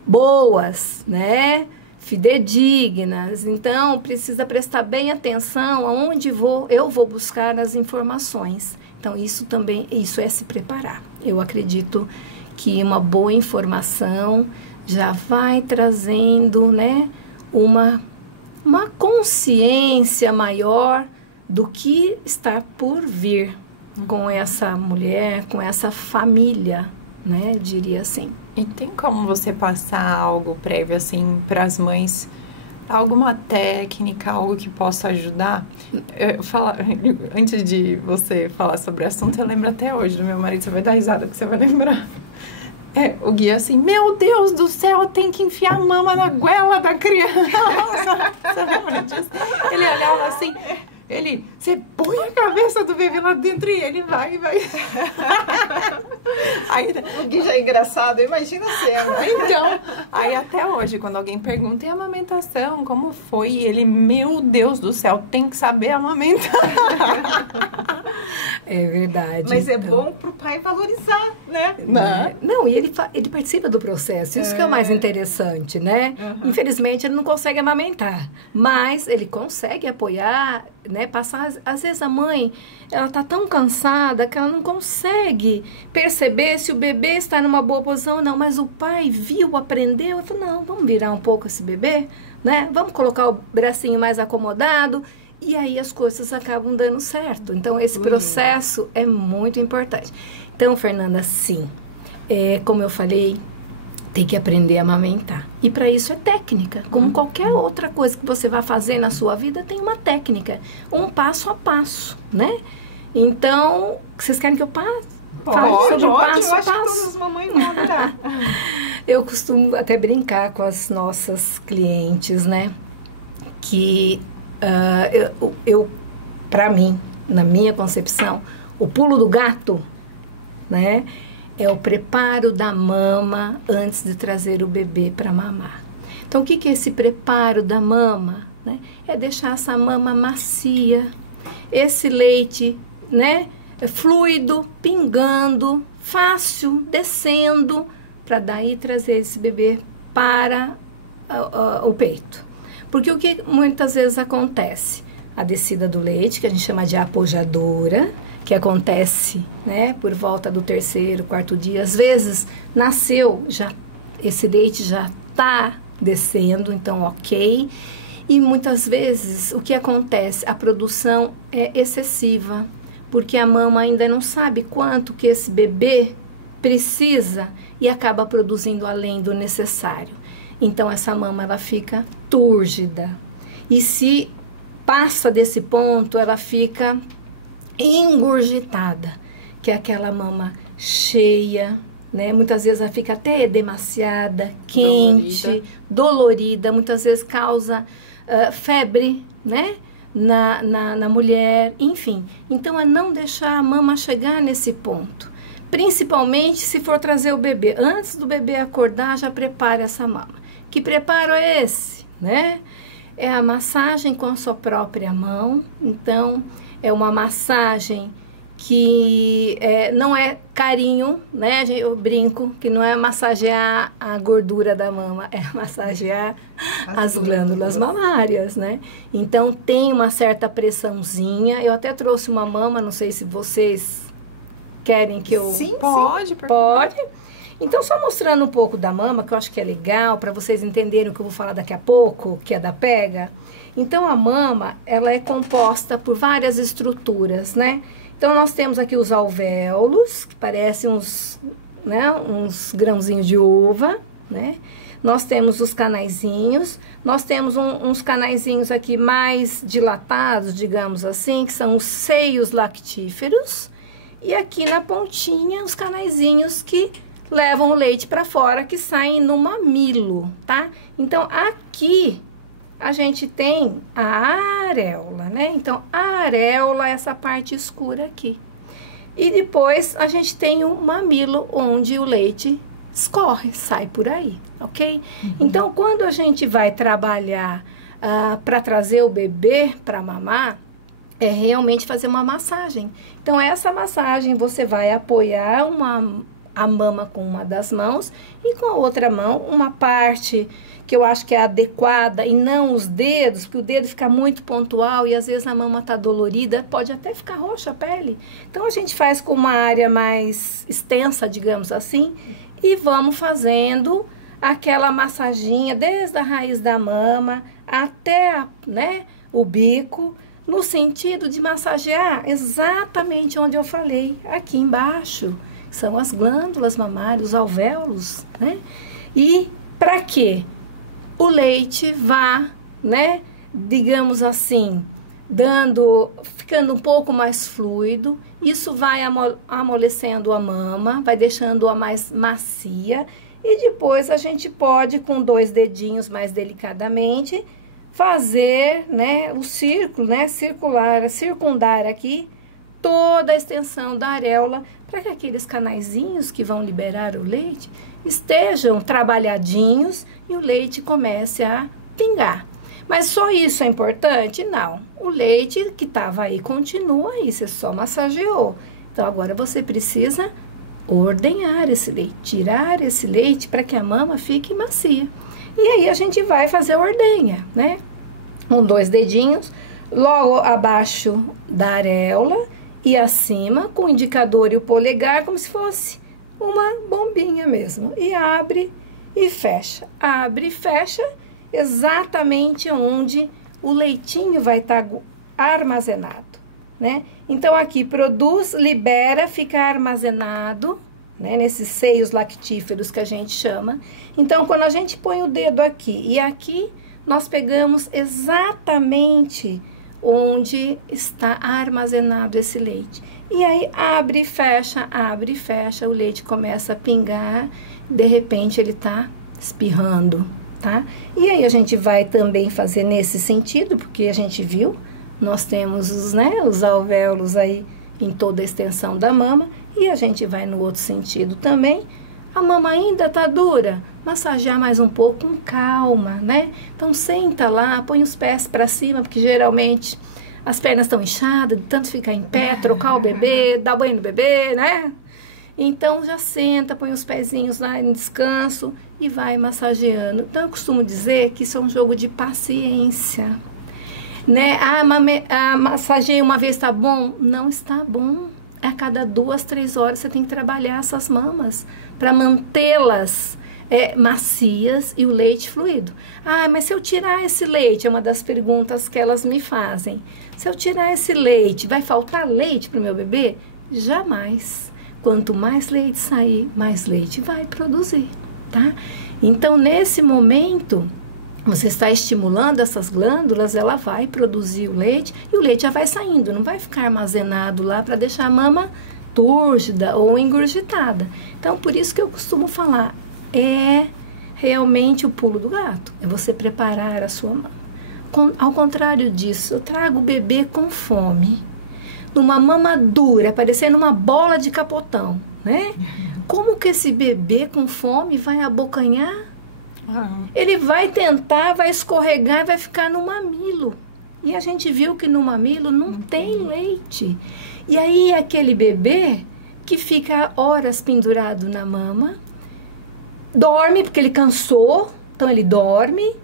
boas, né, fidedignas. Então, precisa prestar bem atenção aonde eu vou buscar as informações. Então, isso é se preparar. Eu acredito que uma boa informação já vai trazendo, né, uma consciência maior do que está por vir com essa mulher, com essa família, né, diria assim. E tem como você passar algo prévio, assim, para as mães? Alguma técnica, algo que possa ajudar? Antes de você falar sobre o assunto, eu lembro até hoje do meu marido, você vai dar risada que você vai lembrar. O guia assim, meu Deus do céu, tem que enfiar a mama na goela da criança. Você lembra disso? Ele olhava assim, você põe a cabeça do bebê lá dentro e ele vai. Aí, o Gui já é engraçado, imagina a cena. Então, aí até hoje, quando alguém pergunta, e a amamentação, como foi? E ele, meu Deus do céu, tem que saber amamentar. É verdade. Mas é então. bom pro pai valorizar, né? Não, e ele participa do processo. Isso que é o mais interessante, né? Infelizmente, ele não consegue amamentar. Mas ele consegue apoiar, né? Passar, às vezes a mãe, ela tá tão cansada que ela não consegue perceber se o bebê está numa boa posição ou não. Mas o pai viu, aprendeu, e falou, não, vamos virar um pouco esse bebê, né? Vamos colocar o bracinho mais acomodado. E aí as coisas acabam dando certo. Então, esse processo é muito importante. Então, Fernanda, sim, como eu falei, tem que aprender a amamentar. E para isso é técnica. Como qualquer outra coisa que você vai fazer na sua vida, tem uma técnica. Um passo a passo, né? Então, vocês querem que eu passe? Pode, sobre o passo eu a acho que passo? todas as mamães vão adorar. Eu costumo até brincar com as nossas clientes, né? Que para mim, na minha concepção, o pulo do gato, né, é o preparo da mama antes de trazer o bebê para mamar. Então, o que é esse preparo da mama? Né? É deixar essa mama macia, esse leite, né, fluido, pingando, fácil, descendo, para daí trazer esse bebê para o peito. Porque o que muitas vezes acontece? A descida do leite, que a gente chama de apojadora, que acontece, né, por volta do 3º, 4º dia. Às vezes, nasceu, esse leite já está descendo, então ok. E muitas vezes, o que acontece? A produção é excessiva, porque a mama ainda não sabe quanto que esse bebê precisa e acaba produzindo além do necessário. Então, essa mama, ela fica túrgida. E se passa desse ponto, ela fica engurgitada, que é aquela mama cheia, né? Muitas vezes ela fica até edemaciada, quente, dolorida. Muitas vezes causa febre, né? Na mulher, enfim. Então, é não deixar a mama chegar nesse ponto. Principalmente se for trazer o bebê. Antes do bebê acordar, já prepare essa mama. Que preparo é esse, né? É a massagem com a sua própria mão. Então, é uma massagem que não é carinho, né? Eu brinco que não é massagear a gordura da mama, é massagear as glândulas mamárias, né? Então, tem uma certa pressãozinha. Eu até trouxe uma mama, não sei se vocês querem que eu... Sim, pode. Pode. Então, só mostrando um pouco da mama, que eu acho que é legal, para vocês entenderem o que eu vou falar daqui a pouco, que é da pega. Então, a mama, ela é composta por várias estruturas, né? Então, nós temos aqui os alvéolos, que parecem uns grãozinhos de uva, né? Nós temos os canaizinhos, nós temos uns canaizinhos aqui mais dilatados, digamos assim, que são os seios lactíferos. E aqui na pontinha, os canaizinhos que levam o leite para fora, que saem no mamilo, tá? Então, aqui a gente tem a areola, né? Então, a areola é essa parte escura aqui. E depois a gente tem o mamilo, onde o leite escorre, sai por aí, ok? Então, quando a gente vai trabalhar para trazer o bebê para mamar, é realmente fazer uma massagem. Então, essa massagem você vai apoiar a mama com uma das mãos e com a outra mão uma parte que eu acho que é adequada e não os dedos, porque o dedo fica muito pontual e às vezes a mama está dolorida, pode até ficar roxa a pele. Então, a gente faz com uma área mais extensa, digamos assim, e vamos fazendo aquela massaginha desde a raiz da mama até, né, o bico, no sentido de massagear exatamente onde eu falei, aqui embaixo. São as glândulas mamárias, os alvéolos, né? E para quê? O leite vá, né, digamos assim, ficando um pouco mais fluido. Isso vai amolecendo a mama, vai deixando-a mais macia. E depois a gente pode, com 2 dedinhos mais delicadamente, fazer, né, o círculo, né, circundar aqui toda a extensão da areola, para que aqueles canaizinhos que vão liberar o leite estejam trabalhadinhos e o leite comece a pingar. Mas só isso é importante? Não. O leite que estava aí continua aí, você só massageou. Então, agora você precisa ordenhar esse leite, tirar esse leite para que a mama fique macia. E aí a gente vai fazer a ordenha, né? Com 2 dedinhos, logo abaixo da areola e acima, com o indicador e o polegar, como se fosse uma bombinha mesmo. E abre e fecha. Abre e fecha exatamente onde o leitinho vai estar armazenado, né? Então, aqui produz, libera, fica armazenado, né? Nesses seios lactíferos que a gente chama. Então, quando a gente põe o dedo aqui e aqui, nós pegamos exatamente onde está armazenado esse leite. E aí, abre e fecha, o leite começa a pingar, de repente ele está espirrando, tá? E aí, a gente vai também fazer nesse sentido, porque a gente viu, nós temos os alvéolos aí em toda a extensão da mama, e a gente vai no outro sentido também. A mama ainda tá dura, massagear mais um pouco com calma, né? Então, senta lá, põe os pés para cima, porque geralmente as pernas estão inchadas, de tanto ficar em pé, trocar o bebê, dar banho no bebê, né? Então, já senta, põe os pezinhos lá em descanso e vai massageando. Então, eu costumo dizer que isso é um jogo de paciência, né? Massageio uma vez tá bom? Não está bom. A cada 2, 3 horas você tem que trabalhar essas mamas para mantê-las macias e o leite fluido. Ah, mas se eu tirar esse leite, é uma das perguntas que elas me fazem. Se eu tirar esse leite, vai faltar leite para o meu bebê? Jamais. Quanto mais leite sair, mais leite vai produzir, tá? Então, nesse momento, você está estimulando essas glândulas, ela vai produzir o leite e o leite já vai saindo, não vai ficar armazenado lá para deixar a mama túrgida ou engurgitada. Então, por isso que eu costumo falar, é realmente o pulo do gato, é você preparar a sua mama. Ao contrário disso, eu trago o bebê com fome, numa mama dura, parecendo uma bola de capotão, né? Como que esse bebê com fome vai abocanhar? Ele vai tentar, vai escorregar, vai ficar no mamilo. E a gente viu que no mamilo não tem leite. E aí aquele bebê que fica horas pendurado na mama, dorme porque ele cansou, então ele dorme.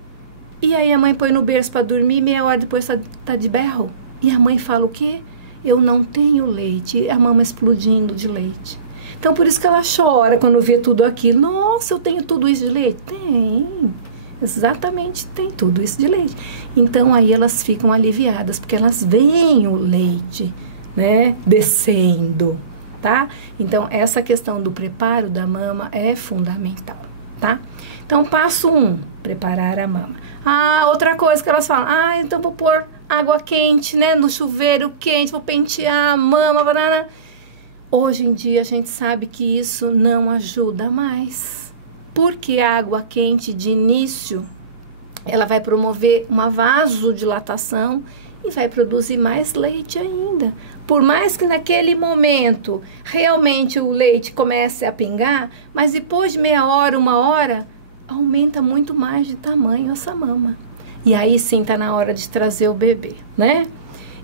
E aí a mãe põe no berço para dormir, meia hora depois tá de berro. E a mãe fala o quê? Eu não tenho leite. E a mama explodindo de leite. Então, por isso que ela chora quando vê tudo aquilo. Nossa, eu tenho tudo isso de leite? Tem. Exatamente, tem tudo isso de leite. Então, aí elas ficam aliviadas, porque elas veem o leite, né, descendo, tá? Então, essa questão do preparo da mama é fundamental, tá? Então, passo 1, preparar a mama. Outra coisa que elas falam, então vou pôr água quente, né, no chuveiro quente, vou pentear a mama, banana. Hoje em dia a gente sabe que isso não ajuda mais, porque a água quente de início, ela vai promover uma vasodilatação e vai produzir mais leite ainda. Por mais que naquele momento realmente o leite comece a pingar, mas depois de meia hora, 1 hora, aumenta muito mais de tamanho essa mama. E aí sim tá na hora de trazer o bebê, né?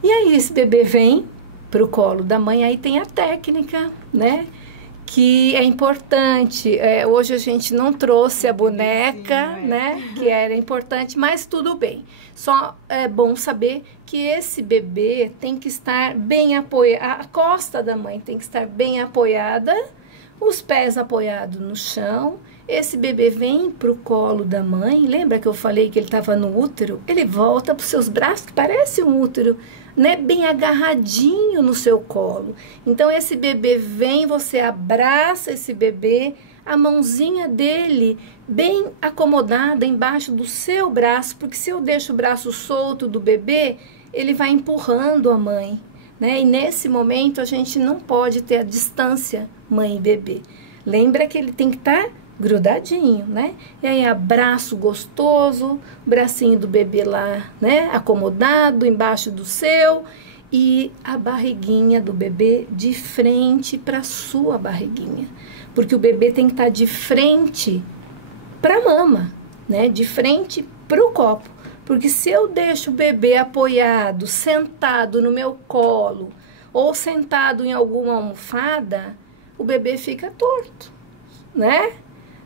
E aí esse bebê vem para o colo da mãe, aí tem a técnica, né, que é importante. Hoje a gente não trouxe a boneca, né, que era importante, mas tudo bem. Só é bom saber que esse bebê tem que estar bem apoiado, a costa da mãe tem que estar bem apoiada, os pés apoiados no chão. Esse bebê vem para o colo da mãe, lembra que eu falei que ele estava no útero? Ele volta para os seus braços, que parece um útero, né, bem agarradinho no seu colo. Então, esse bebê vem, você abraça esse bebê, a mãozinha dele bem acomodada embaixo do seu braço, porque se eu deixo o braço solto do bebê, ele vai empurrando a mãe, né? E nesse momento, a gente não pode ter a distância mãe e bebê. Lembra que ele tem que estar grudadinho, né? E aí, abraço gostoso, bracinho do bebê lá, né? Acomodado embaixo do seu, e a barriguinha do bebê de frente para sua barriguinha. Porque o bebê tem que estar de frente para a mama, né? De frente para o copo. Porque se eu deixo o bebê apoiado, sentado no meu colo, ou sentado em alguma almofada, o bebê fica torto, né?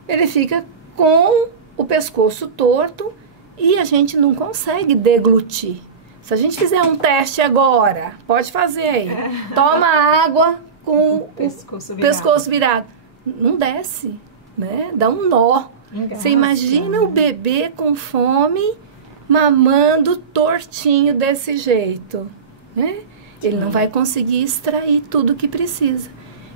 Ele fica com o pescoço torto e a gente não consegue deglutir. Se a gente fizer um teste agora, pode fazer aí. Toma água com o pescoço virado. Não desce, né? Dá um nó. Você imagina o bebê com fome, mamando tortinho desse jeito, né? Ele não vai conseguir extrair tudo que precisa.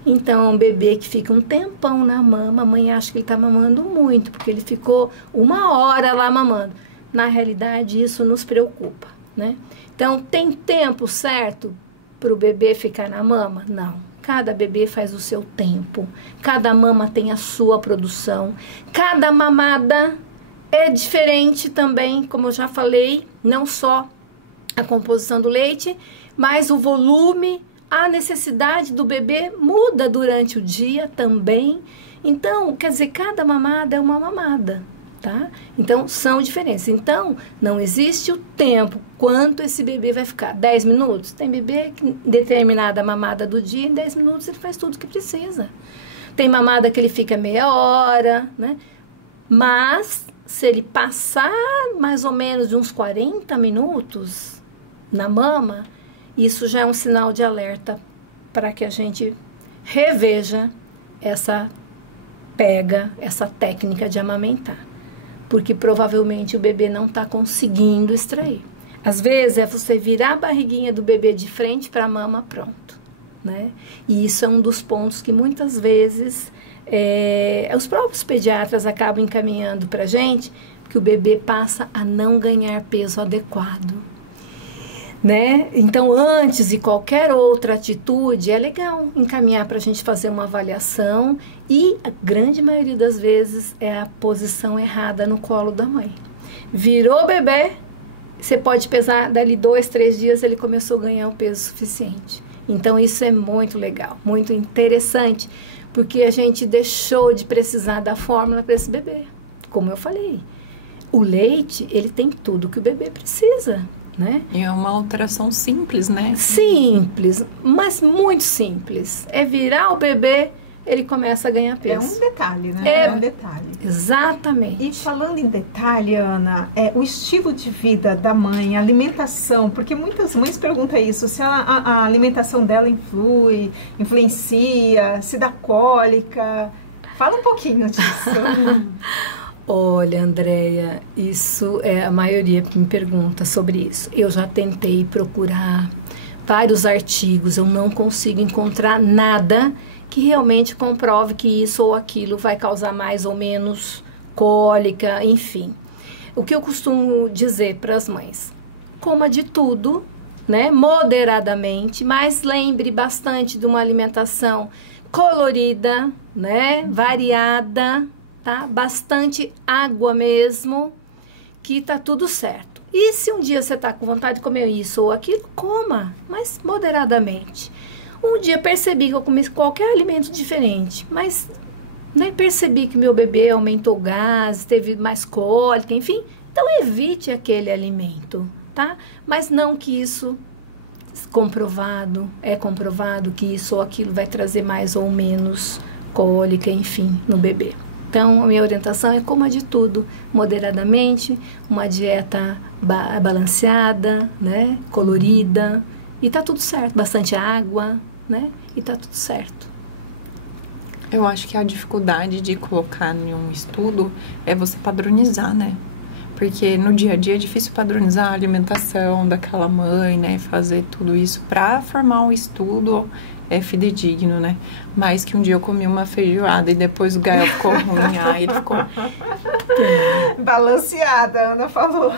Então, é um bebê que fica um tempão na mama, a mãe acha que ele está mamando muito, porque ele ficou 1 hora lá mamando. Na realidade, isso nos preocupa, né? Então, tem tempo certo para o bebê ficar na mama? Não. Cada bebê faz o seu tempo. Cada mama tem a sua produção. Cada mamada é diferente também, como eu já falei, não só a composição do leite, mas o volume, a necessidade do bebê muda durante o dia também. Então, quer dizer, cada mamada é uma mamada, tá? Então, são diferentes. Então, não existe o tempo, quanto esse bebê vai ficar. 10 minutos? Tem bebê que, determinada mamada do dia, em 10 minutos ele faz tudo o que precisa. Tem mamada que ele fica meia hora, né? Mas, se ele passar mais ou menos de uns 40 minutos na mama, isso já é um sinal de alerta para que a gente reveja essa essa técnica de amamentar. Porque provavelmente o bebê não está conseguindo extrair. Às vezes é você virar a barriguinha do bebê de frente para a mama, pronto, né? E isso é um dos pontos que muitas vezes os próprios pediatras acabam encaminhando para a gente, que o bebê passa a não ganhar peso adequado, né? Então, antes de qualquer outra atitude, é legal encaminhar para a gente fazer uma avaliação, e a grande maioria das vezes é a posição errada no colo da mãe. Virou o bebê, você pode pesar, dali 2, 3 dias ele começou a ganhar o peso suficiente. Então, isso é muito legal, muito interessante, porque a gente deixou de precisar da fórmula para esse bebê. Como eu falei, o leite, ele tem tudo que o bebê precisa, né? E é uma alteração simples, né? Simples, mas muito simples. É virar o bebê, ele começa a ganhar peso. É um detalhe, né? É um detalhe. Exatamente. E falando em detalhe, Ana, o estilo de vida da mãe, a alimentação, porque muitas mães perguntam isso, se a alimentação dela influencia, se dá cólica. Fala um pouquinho disso. Olha, Andréia, isso a maioria me pergunta sobre isso. Eu já tentei procurar vários artigos, eu não consigo encontrar nada que realmente comprove que isso ou aquilo vai causar mais ou menos cólica, enfim. O que eu costumo dizer para as mães? Coma de tudo, né? Moderadamente, mas lembre bastante de uma alimentação colorida, né? Variada, tá? Bastante água mesmo, que tá tudo certo. E se um dia você tá com vontade de comer isso ou aquilo, coma, mas moderadamente. Um dia percebi que eu comi qualquer alimento diferente, mas nem percebi que meu bebê aumentou o gás, teve mais cólica, enfim. Então evite aquele alimento, tá? Mas não que isso comprovado que isso ou aquilo vai trazer mais ou menos cólica, enfim, no bebê. Então, a minha orientação é coma de tudo, moderadamente, uma dieta balanceada, né, colorida, e tá tudo certo, bastante água, né, e tá tudo certo. Eu acho que a dificuldade de colocar em um estudo é você padronizar, né? Porque no dia a dia é difícil padronizar a alimentação daquela mãe, né? Fazer tudo isso para formar um estudo fidedigno, né? Mas que um dia eu comi uma feijoada e depois o Gael ficou ruim, aí ele ficou... Balanceada, a Ana falou.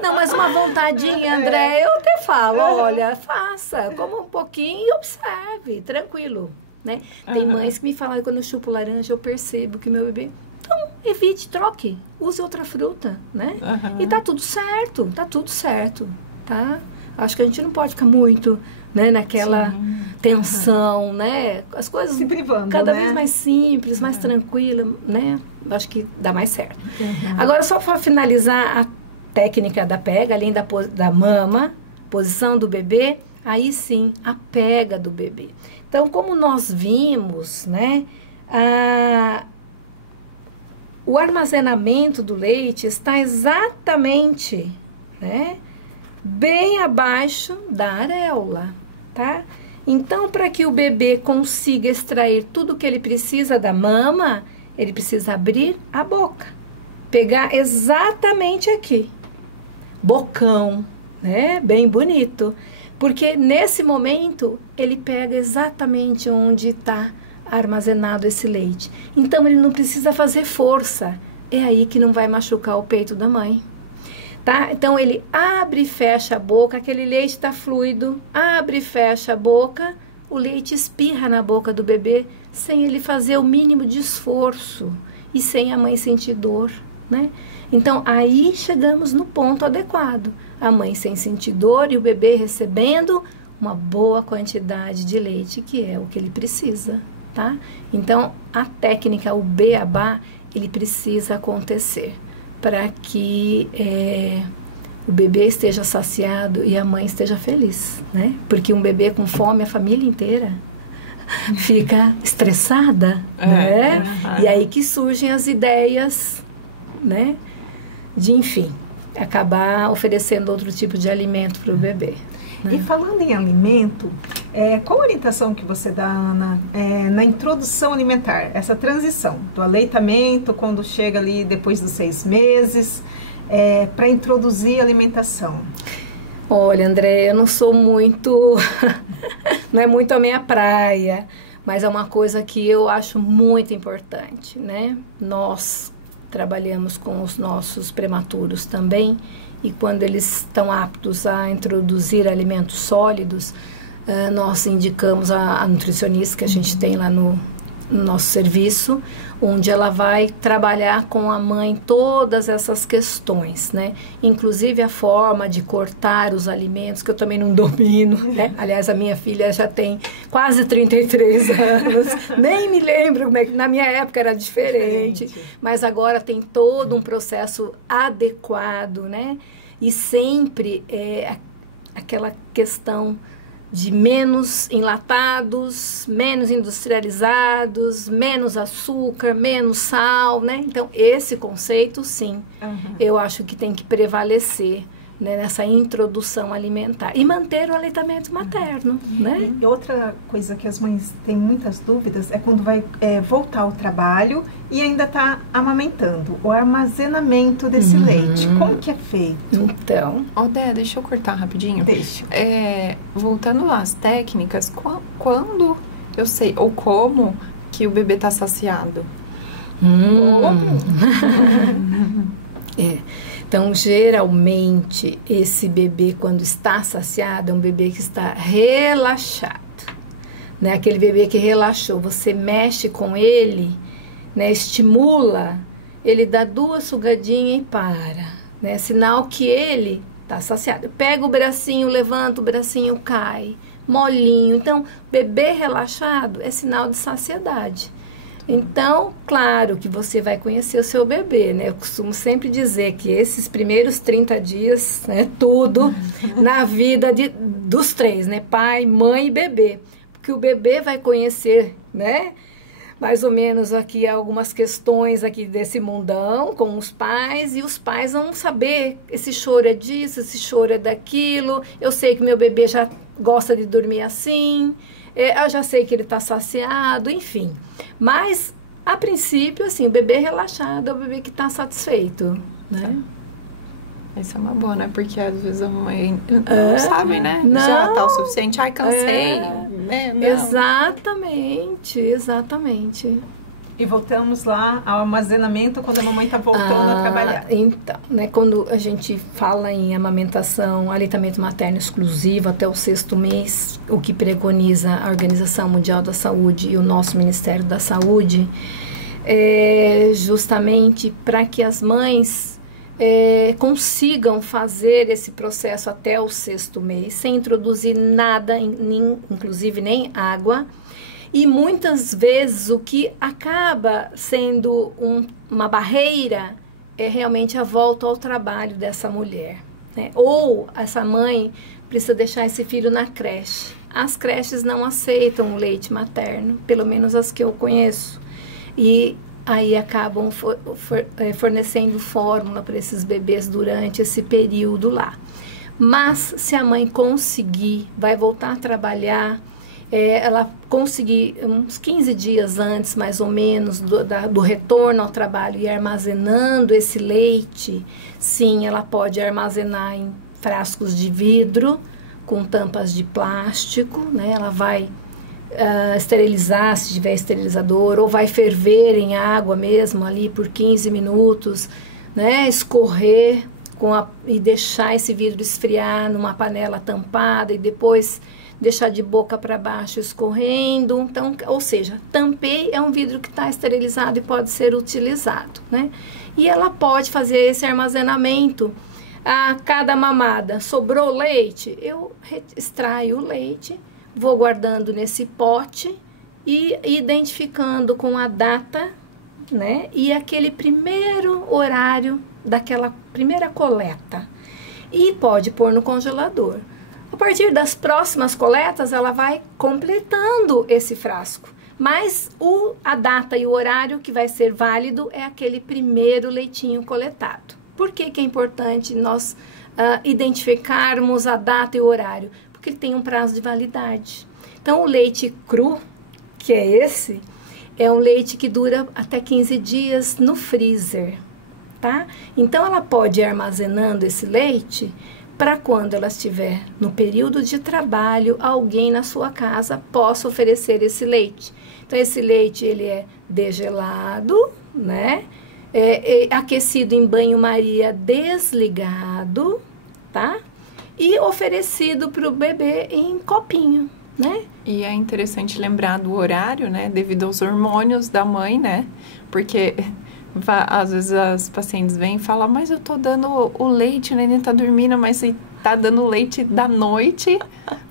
Não, mas uma vontadinha, André, eu até falo, olha, faça, coma um pouquinho e observe, tranquilo, né? Tem mães que me falam, quando eu chupo laranja, eu percebo que meu bebê... Então, evite, troque, use outra fruta, né? E tá tudo certo, tá? Acho que a gente não pode ficar muito, né, naquela tensão, né? As coisas se privando, cada né? vez mais simples, mais tranquila, né? Acho que dá mais certo. Agora, só para finalizar, técnica da pega, além da mama, posição do bebê, aí sim, a pega do bebê. Então, como nós vimos, né, o armazenamento do leite está exatamente, né, bem abaixo da areola, tá? Então, para que o bebê consiga extrair tudo que ele precisa da mama, ele precisa abrir a boca, pegar exatamente aqui, bocão, né? Bem bonito, porque nesse momento ele pega exatamente onde está armazenado esse leite. Então, ele não precisa fazer força, é aí que não vai machucar o peito da mãe. Tá? Então, ele abre e fecha a boca, aquele leite está fluido, abre e fecha a boca, o leite espirra na boca do bebê sem ele fazer o mínimo de esforço e sem a mãe sentir dor, né? Então, aí chegamos no ponto adequado. A mãe sem sentir dor e o bebê recebendo uma boa quantidade de leite, que é o que ele precisa, tá? Então, a técnica, o beabá, ele precisa acontecer para que o bebê esteja saciado e a mãe esteja feliz, né? Porque um bebê com fome, a família inteira fica estressada, né? E aí que surgem as ideias, né? De, enfim, acabar oferecendo outro tipo de alimento para o bebê. Né? E falando em alimento, qual a orientação que você dá, Ana, na introdução alimentar? Essa transição do aleitamento, quando chega ali depois dos 6 meses, para introduzir a alimentação. Olha, André, eu não sou muito... não é muito a minha praia, mas é uma coisa que eu acho muito importante, né? Nós trabalhamos com os nossos prematuros também, e quando eles estão aptos a introduzir alimentos sólidos, nós indicamos a nutricionista que a gente tem lá no nosso serviço, onde ela vai trabalhar com a mãe todas essas questões, né? Inclusive a forma de cortar os alimentos, que eu também não domino, né? Aliás, a minha filha já tem quase 33 anos, nem me lembro como é que na minha época era diferente, mas agora tem todo um processo adequado, né? E sempre aquela questão de menos enlatados, menos industrializados, menos açúcar, menos sal, né? Então, esse conceito, sim, eu acho que tem que prevalecer, né, nessa introdução alimentar. E manter o aleitamento materno, né? E outra coisa que as mães têm muitas dúvidas é quando vai voltar ao trabalho e ainda está amamentando. O armazenamento desse leite, como que é feito? Então... Dé, deixa eu cortar rapidinho. Deixa. Voltando às técnicas, quando eu sei, ou como que o bebê está saciado? Então, geralmente, esse bebê, quando está saciado, é um bebê que está relaxado, né? Aquele bebê que relaxou, você mexe com ele, né? Estimula, ele dá 2 sugadinhas e para, né? Sinal que ele está saciado. Pega o bracinho, levanta o bracinho, cai, molinho. Então, bebê relaxado é sinal de saciedade. Então, claro que você vai conhecer o seu bebê, né? Eu costumo sempre dizer que esses primeiros 30 dias, né, tudo na vida dos 3, né? Pai, mãe e bebê. Porque o bebê vai conhecer, né? Mais ou menos aqui algumas questões aqui desse mundão com os pais, e os pais vão saber, esse choro é disso, esse choro é daquilo, eu sei que meu bebê já gosta de dormir assim, eu já sei que ele está saciado, enfim. Mas, a princípio, assim, o bebê relaxado é o bebê que está satisfeito, né? Essa é uma boa, né? Porque às vezes a mãe não sabe, né? Não. Já tá o suficiente. Ai, cansei. Exatamente, exatamente. E voltamos lá ao armazenamento quando a mamãe está voltando a trabalhar. Então, né, quando a gente fala em amamentação, aleitamento materno exclusivo até o 6º mês, o que preconiza a Organização Mundial da Saúde e o nosso Ministério da Saúde, é justamente para que as mães consigam fazer esse processo até o 6º mês, sem introduzir nada, inclusive nem água. E muitas vezes o que acaba sendo uma barreira é realmente a volta ao trabalho dessa mulher, né? Ou essa mãe precisa deixar esse filho na creche. As creches não aceitam o leite materno, pelo menos as que eu conheço. E aí acabam fornecendo fórmula para esses bebês durante esse período lá. Mas se a mãe conseguir, vai voltar a trabalhar, ela conseguir uns 15 dias antes, mais ou menos, do retorno ao trabalho e armazenando esse leite, sim, ela pode armazenar em frascos de vidro com tampas de plástico, né? Ela vai esterilizar, se tiver esterilizador, ou vai ferver em água mesmo ali por 15 minutos, né? Escorrer e deixar esse vidro esfriar numa panela tampada e depois deixar de boca para baixo escorrendo. Então, ou seja, tampei é um vidro que está esterilizado e pode ser utilizado, né? E ela pode fazer esse armazenamento a cada mamada. Sobrou leite, eu extraio o leite, vou guardando nesse pote e identificando com a data, né? E aquele primeiro horário daquela primeira coleta. E pode pôr no congelador. A partir das próximas coletas, ela vai completando esse frasco. Mas a data e o horário que vai ser válido é aquele primeiro leitinho coletado. Por que que é importante nós identificarmos a data e o horário? Porque ele tem um prazo de validade. Então, o leite cru, que é esse, é um leite que dura até 15 dias no freezer, tá? Então, ela pode ir armazenando esse leite para quando ela estiver no período de trabalho, alguém na sua casa possa oferecer esse leite. Então, esse leite, ele é degelado, né? Aquecido em banho-maria desligado, tá? E oferecido para o bebê em copinho, né? E é interessante lembrar do horário, né? Devido aos hormônios da mãe, né? Porque às vezes as pacientes vêm e falam, mas eu tô dando o leite, o neném tá dormindo, mas você tá dando leite da noite,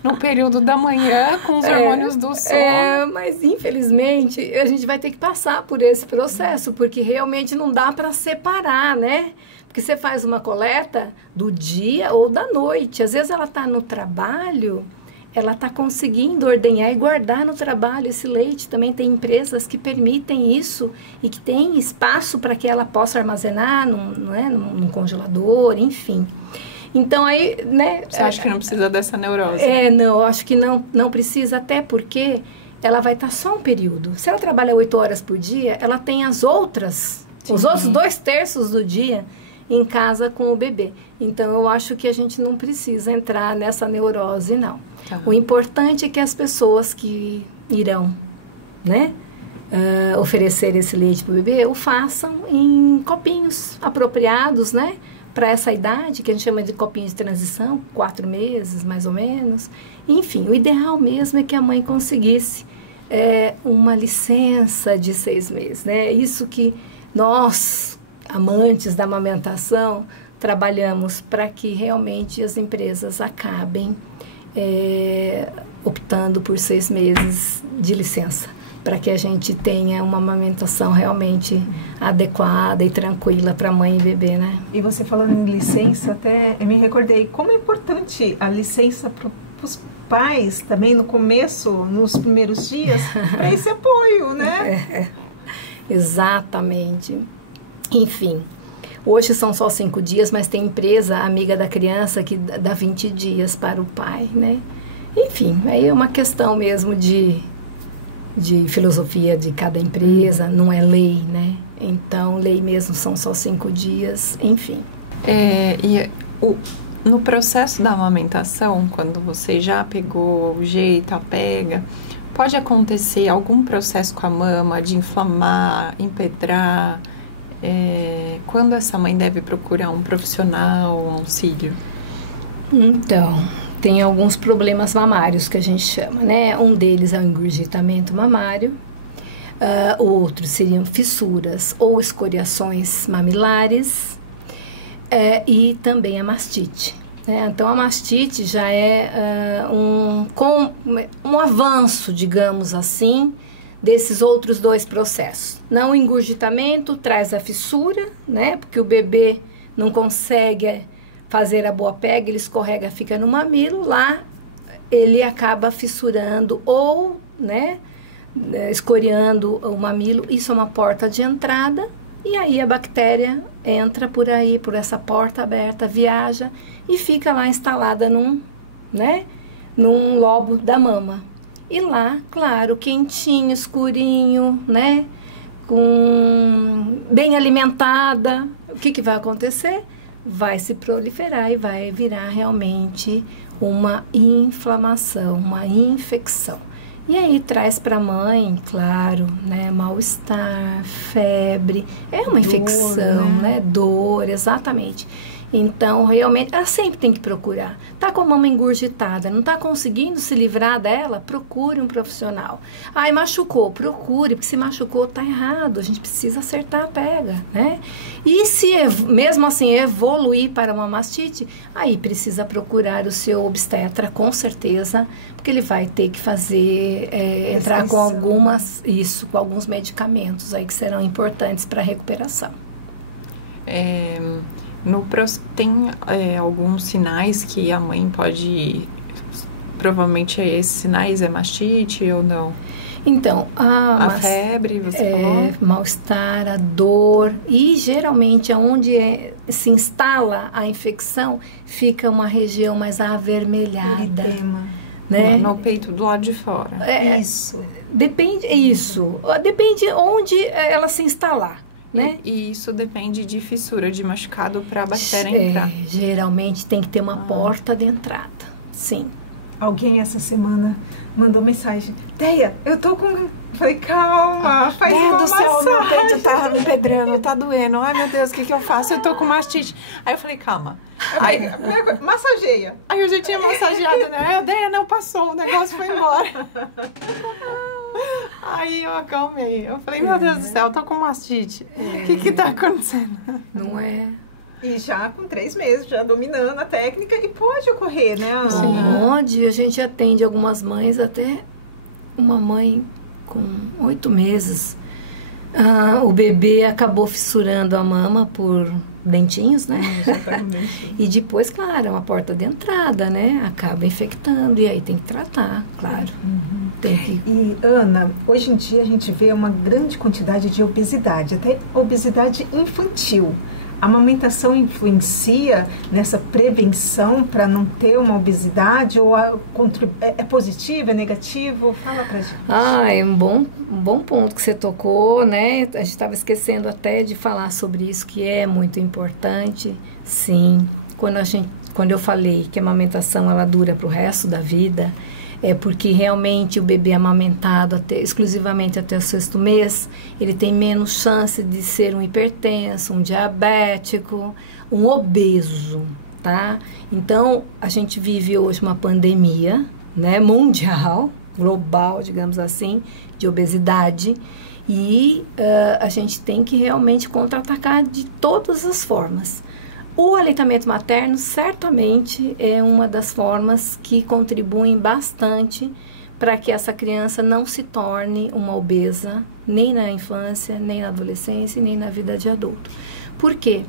no período da manhã, com os hormônios do sono. Mas infelizmente a gente vai ter que passar por esse processo, porque realmente não dá para separar, né? Porque você faz uma coleta do dia ou da noite. Às vezes ela tá no trabalho, ela está conseguindo ordenhar e guardar no trabalho esse leite. Também tem empresas que permitem isso e que tem espaço para que ela possa armazenar num congelador, enfim. Então, aí, né... Você acha que não precisa dessa neurose? Não, eu acho que não precisa, até porque ela vai estar só um período. Se ela trabalha 8 horas por dia, ela tem os outros 2/3 do dia em casa com o bebê. Então, eu acho que a gente não precisa entrar nessa neurose, não. Tá. O importante é que as pessoas que irão, né, oferecer esse leite para o bebê, o façam em copinhos apropriados, né, para essa idade, que a gente chama de copinho de transição, 4 meses, mais ou menos. Enfim, o ideal mesmo é que a mãe conseguisse uma licença de 6 meses, né? Isso que nós, amantes da amamentação, trabalhamos para que realmente as empresas acabem optando por 6 meses de licença, para que a gente tenha uma amamentação realmente adequada e tranquila para mãe e bebê, né? E você falando em licença, até eu me recordei como é importante a licença para os pais também no começo, nos primeiros dias, para esse apoio, né? Exatamente. Enfim, hoje são só 5 dias, mas tem empresa amiga da criança que dá 20 dias para o pai, né? Enfim, aí é uma questão mesmo de filosofia de cada empresa, não é lei, né? Então, lei mesmo são só 5 dias, enfim. No processo da amamentação, quando você já pegou o jeito, a pega, pode acontecer algum processo com a mama de inflamar, empedrar? Quando essa mãe deve procurar um profissional, um auxílio? Então, tem alguns problemas mamários que a gente chama, né? Um deles é o engurgitamento mamário, outros seriam fissuras ou escoriações mamilares, e também a mastite, né? Então, a mastite já é um avanço, digamos assim, desses outros dois processos. Não, o engurgitamento traz a fissura, né? Porque o bebê não consegue fazer a boa pega, ele escorrega, fica no mamilo, lá ele acaba fissurando ou, né, escoriando o mamilo. Isso é uma porta de entrada, e aí a bactéria entra por aí, por essa porta aberta, viaja e fica lá instalada num lobo da mama. E lá, claro, quentinho, escurinho, né, bem alimentada, o que vai acontecer? Vai se proliferar e vai virar realmente uma inflamação, uma infecção. E aí traz para a mãe, claro, né, mal-estar, febre, é uma infecção, né? Dor, exatamente. Então, realmente, ela sempre tem que procurar. Tá com a mama engurgitada, não tá conseguindo se livrar dela? Procure um profissional. Ai, machucou, procure, porque se machucou, tá errado. A gente precisa acertar a pega, né? E se, mesmo assim, evoluir para uma mastite, aí precisa procurar o seu obstetra, com certeza, porque ele vai ter que fazer, entrar com com alguns medicamentos aí que serão importantes para a recuperação. Tem alguns sinais que a mãe pode... Provavelmente esses sinais é mastite ou não? Então, a febre, você falou? Mal-estar, a dor, e geralmente onde se instala a infecção fica uma região mais avermelhada. Eritema. Né? No peito do lado de fora. Isso. Depende onde ela se instalar. Né? E isso depende de fissura, de machucado para a bactéria entrar. Geralmente tem que ter uma porta de entrada, sim. Alguém essa semana mandou mensagem: Deia, eu tô com... Falei, calma, faz uma massagem. Deus do céu, meu peito tá me pedrando, tá doendo. Ai, meu Deus, o que eu faço? Eu tô com mastite. Aí eu falei, calma. Aí, massageia. Aí eu já tinha massageado, né? Deia, não passou, o negócio foi embora. Aí eu acalmei. Eu falei, meu Deus do céu, eu tô com mastite. O que tá acontecendo? Não é? E já com 3 meses, já dominando a técnica, e pode ocorrer, né, Ana? Pode, a gente atende algumas mães, até uma mãe com 8 meses. O bebê acabou fissurando a mama por dentinhos, né? E depois, claro, é uma porta de entrada, né? Acaba infectando e aí tem que tratar, claro. Tem que... E, Ana, hoje em dia a gente vê uma grande quantidade de obesidade, até obesidade infantil. A amamentação influencia nessa prevenção para não ter uma obesidade? Ou é positivo, é negativo? Fala pra gente. É um bom ponto que você tocou, né? A gente estava esquecendo até de falar sobre isso, que é muito importante. Sim, quando eu falei que a amamentação ela dura para o resto da vida, é porque realmente o bebê amamentado exclusivamente até o 6º mês, ele tem menos chance de ser um hipertenso, um diabético, um obeso, tá? Então, a gente vive hoje uma pandemia, né, mundial, global, digamos assim, de obesidade, e a gente tem que realmente contra-atacar de todas as formas. O aleitamento materno certamente é uma das formas que contribuem bastante para que essa criança não se torne uma obesa, nem na infância, nem na adolescência, nem na vida de adulto. Por quê?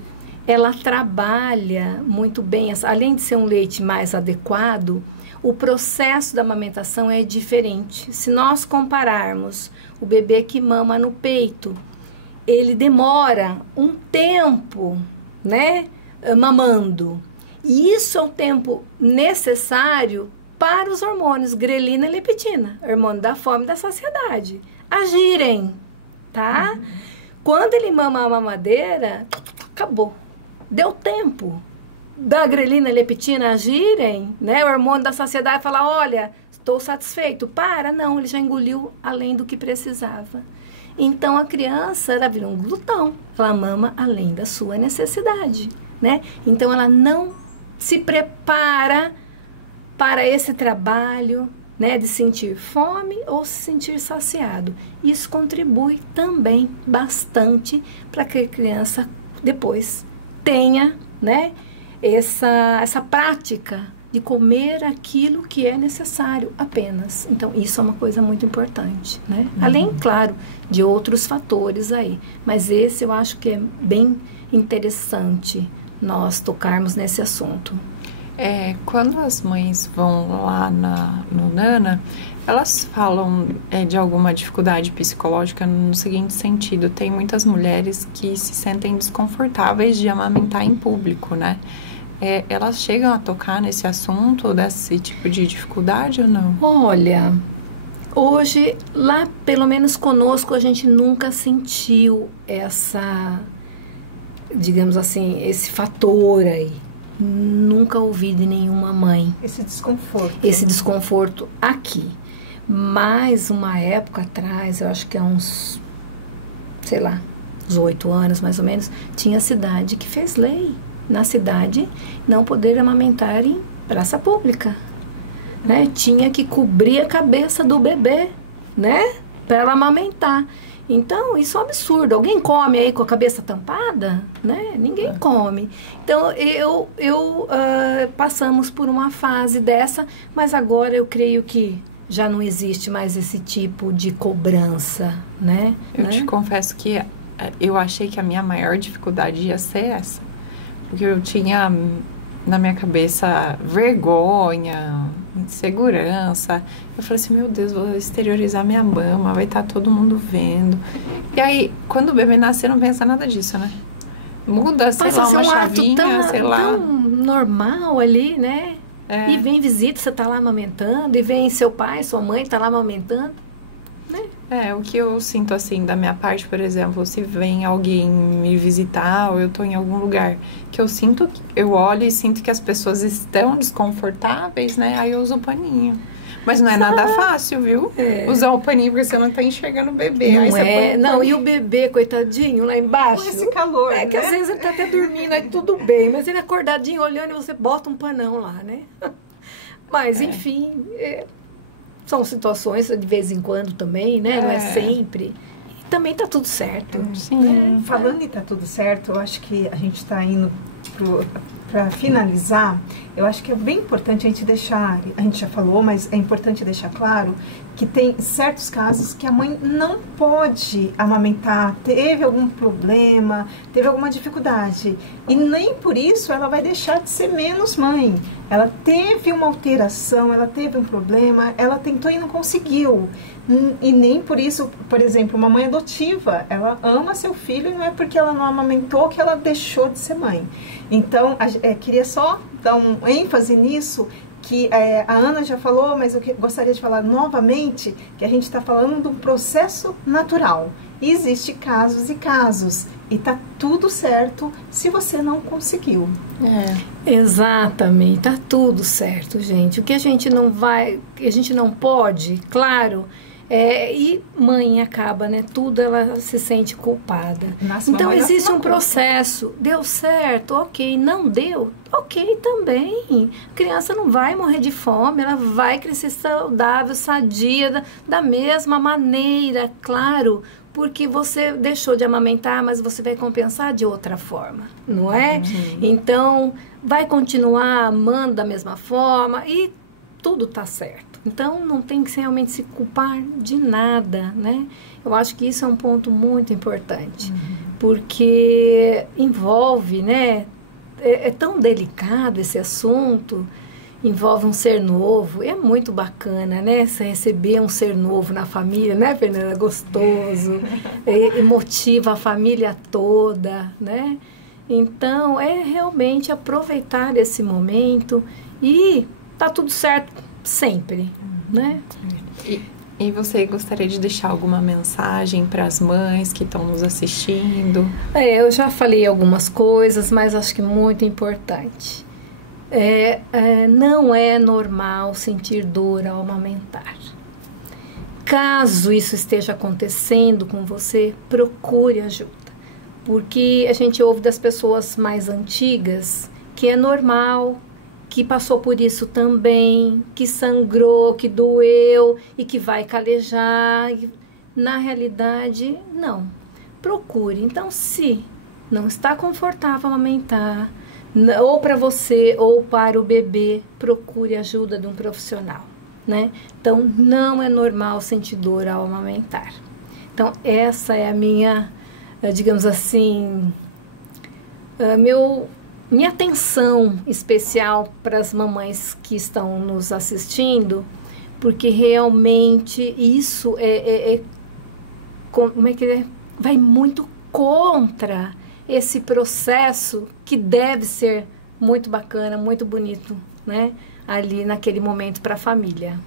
Ela trabalha muito bem, além de ser um leite mais adequado, o processo da amamentação é diferente. Se nós compararmos o bebê que mama no peito, ele demora um tempo, né? Mamando. E isso é o tempo necessário para os hormônios grelina e leptina, hormônio da fome e da saciedade, agirem, tá? Quando ele mama a mamadeira, acabou. Deu tempo da grelina e leptina agirem, né? O hormônio da saciedade fala, olha, estou satisfeito. Não, ele já engoliu além do que precisava. Então, a criança, ela vira um glutão. Ela mama além da sua necessidade. Né? Então ela não se prepara para esse trabalho, né, de sentir fome ou se sentir saciado. Isso contribui também bastante para que a criança depois tenha, né, essa prática de comer aquilo que é necessário apenas. Então, isso é uma coisa muito importante, né? Além, claro, de outros fatores aí. Mas esse eu acho que é bem interessante nós tocarmos nesse assunto. Quando as mães vão lá no Nana, elas falam de alguma dificuldade psicológica no seguinte sentido: tem muitas mulheres que se sentem desconfortáveis de amamentar em público, né? Elas chegam a tocar nesse assunto, desse tipo de dificuldade ou não? Olha, hoje, lá pelo menos conosco, a gente nunca sentiu digamos assim, esse fator aí. Nunca ouvi de nenhuma mãe. Esse desconforto. Esse desconforto aqui. Mas uma época atrás, eu acho que há uns 8 anos mais ou menos, tinha cidade que fez lei. Na cidade, não poder amamentar em praça pública. Né? Tinha que cobrir a cabeça do bebê, né? Para ela amamentar. Então, isso é um absurdo. Alguém come aí com a cabeça tampada? Né? Ninguém come. Então, passamos por uma fase dessa, mas agora eu creio que já não existe mais esse tipo de cobrança, né? Eu te confesso que eu achei que a minha maior dificuldade ia ser essa. Porque eu tinha na minha cabeça vergonha, insegurança. Eu falei assim, meu Deus, vou exteriorizar minha mama, vai estar todo mundo vendo. E aí, quando o bebê nasce, você não pensa nada disso, né? Muda, sei lá, uma chavinha, sei lá. Tão normal ali, né? E vem visita, você tá lá amamentando, e vem seu pai, sua mãe tá lá amamentando, né? O que eu sinto assim da minha parte, por exemplo, se vem alguém me visitar ou eu tô em algum lugar que eu olho e sinto que as pessoas estão desconfortáveis, né? Aí eu uso o paninho. Mas não é nada fácil, viu? Usar o paninho porque você não tá enxergando o bebê. Não aí você põe não, e o bebê, coitadinho, lá embaixo. Com esse calor, né? Que às vezes ele tá até dormindo, aí tudo bem. Mas ele acordadinho, olhando, e você bota um panão lá, né? Mas, enfim, são situações de vez em quando também, né? Não é sempre. E também tá tudo certo. Sim. Falando em tá tudo certo, eu acho que a gente tá indo para finalizar. Eu acho que é bem importante a gente deixar, a gente já falou, mas é importante deixar claro que tem certos casos que a mãe não pode amamentar, teve algum problema, teve alguma dificuldade, e nem por isso ela vai deixar de ser menos mãe. Ela teve uma alteração, ela teve um problema, ela tentou e não conseguiu. E nem por isso, por exemplo, uma mãe adotiva, ela ama seu filho e não é porque ela não amamentou que ela deixou de ser mãe. Então, queria só dar um ênfase nisso, que a Ana já falou, mas eu gostaria de falar novamente, que a gente está falando de um processo natural. E existe casos e casos, e tá tudo certo se você não conseguiu. Exatamente, tá tudo certo, gente. O que a gente não pode, claro, e mãe acaba, né? Tudo ela se sente culpada. Então existe um processo. Deu certo, ok. Não deu, ok também. A criança não vai morrer de fome, ela vai crescer saudável, sadia, da mesma maneira, claro. Porque você deixou de amamentar, mas você vai compensar de outra forma, não é? Então, vai continuar amando da mesma forma e tudo tá certo. Então, não tem que realmente se culpar de nada, né? Eu acho que isso é um ponto muito importante, porque envolve, né? É tão delicado esse assunto, envolve um ser novo, é muito bacana, né? Você receber um ser novo na família, né, Fernanda? Gostoso, motiva a família toda, né? Então, é realmente aproveitar esse momento e tá tudo certo sempre, né? E você gostaria de deixar alguma mensagem para as mães que estão nos assistindo? Eu já falei algumas coisas, mas acho que muito importante. Não é normal sentir dor ao amamentar. Caso isso esteja acontecendo com você, procure ajuda. Porque a gente ouve das pessoas mais antigas que é normal, que passou por isso também, que sangrou, que doeu e que vai calejar. Na realidade, não. Procure. Então, se não está confortável amamentar, ou para você ou para o bebê, procure ajuda de um profissional, né? Então, não é normal sentir dor ao amamentar. Então, essa é a minha, digamos assim, minha atenção especial para as mamães que estão nos assistindo, porque realmente isso como é que é? Vai muito contra esse processo que deve ser muito bacana, muito bonito, né? Ali naquele momento para a família.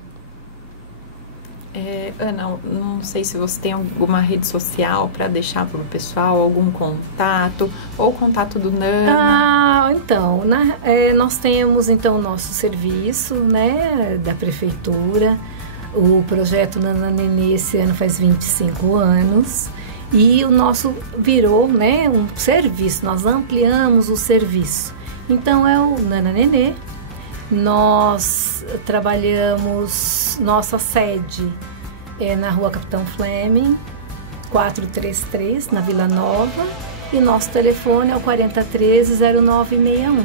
Ana, não sei se você tem alguma rede social para deixar para o pessoal, algum contato, ou contato do Nana. Então, nós temos então o nosso serviço, né, da prefeitura. O projeto Nana Nenê esse ano faz 25 anos. E o nosso virou, né, um serviço, nós ampliamos o serviço. Então é o Nana Nenê. Nós trabalhamos, nossa sede é na Rua Capitão Fleming, 433, na Vila Nova. E nosso telefone é o 4013-0961.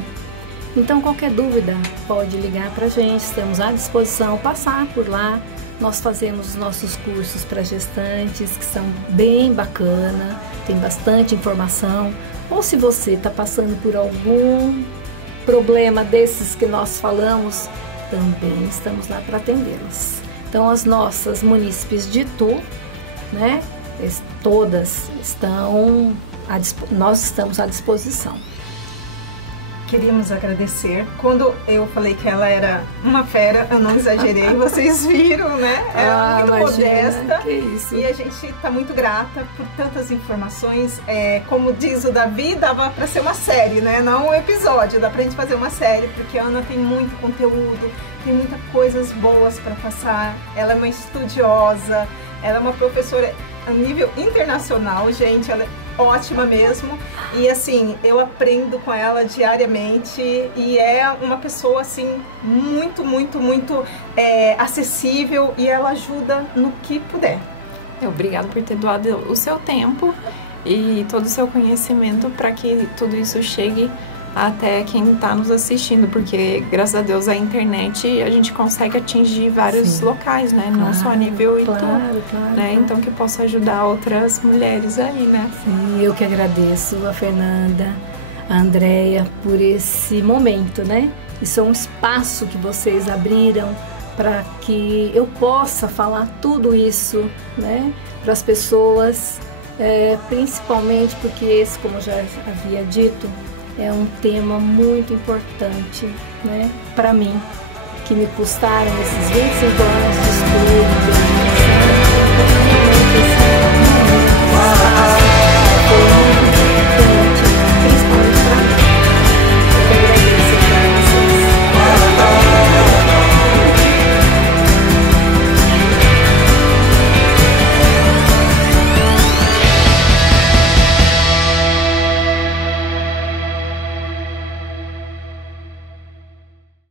Então qualquer dúvida pode ligar para a gente, estamos à disposição, passar por lá. Nós fazemos os nossos cursos para gestantes, que são bem bacana, tem bastante informação. Ou se você está passando por algum problema desses que nós falamos, também estamos lá para atendê-los. Então, as nossas munícipes de Itu, né, todas nós estamos à disposição. Queríamos agradecer. Quando eu falei que ela era uma fera, eu não exagerei, vocês viram, né? Ela é muito modesta. Que isso. E a gente está muito grata por tantas informações. Como diz o Davi, dava para ser uma série, né? Não um episódio, dá pra gente fazer uma série, porque a Ana tem muito conteúdo, tem muitas coisas boas para passar. Ela é uma estudiosa, ela é uma professora a nível internacional, gente, ela é ótima mesmo. E assim, eu aprendo com ela diariamente e é uma pessoa assim muito acessível e ela ajuda no que puder. Obrigada por ter doado o seu tempo e todo o seu conhecimento para que tudo isso chegue até quem está nos assistindo, porque graças a Deus a internet a gente consegue atingir vários locais, né? Não só a nível Itu, né? Então que possa ajudar outras mulheres aí, né? Sim, eu que agradeço a Fernanda, a Andréia por esse momento, né? Isso é um espaço que vocês abriram para que eu possa falar tudo isso, né? Para as pessoas, principalmente porque esse, como eu já havia dito, é um tema muito importante, né, para mim, que me custaram esses 25 anos de estudo,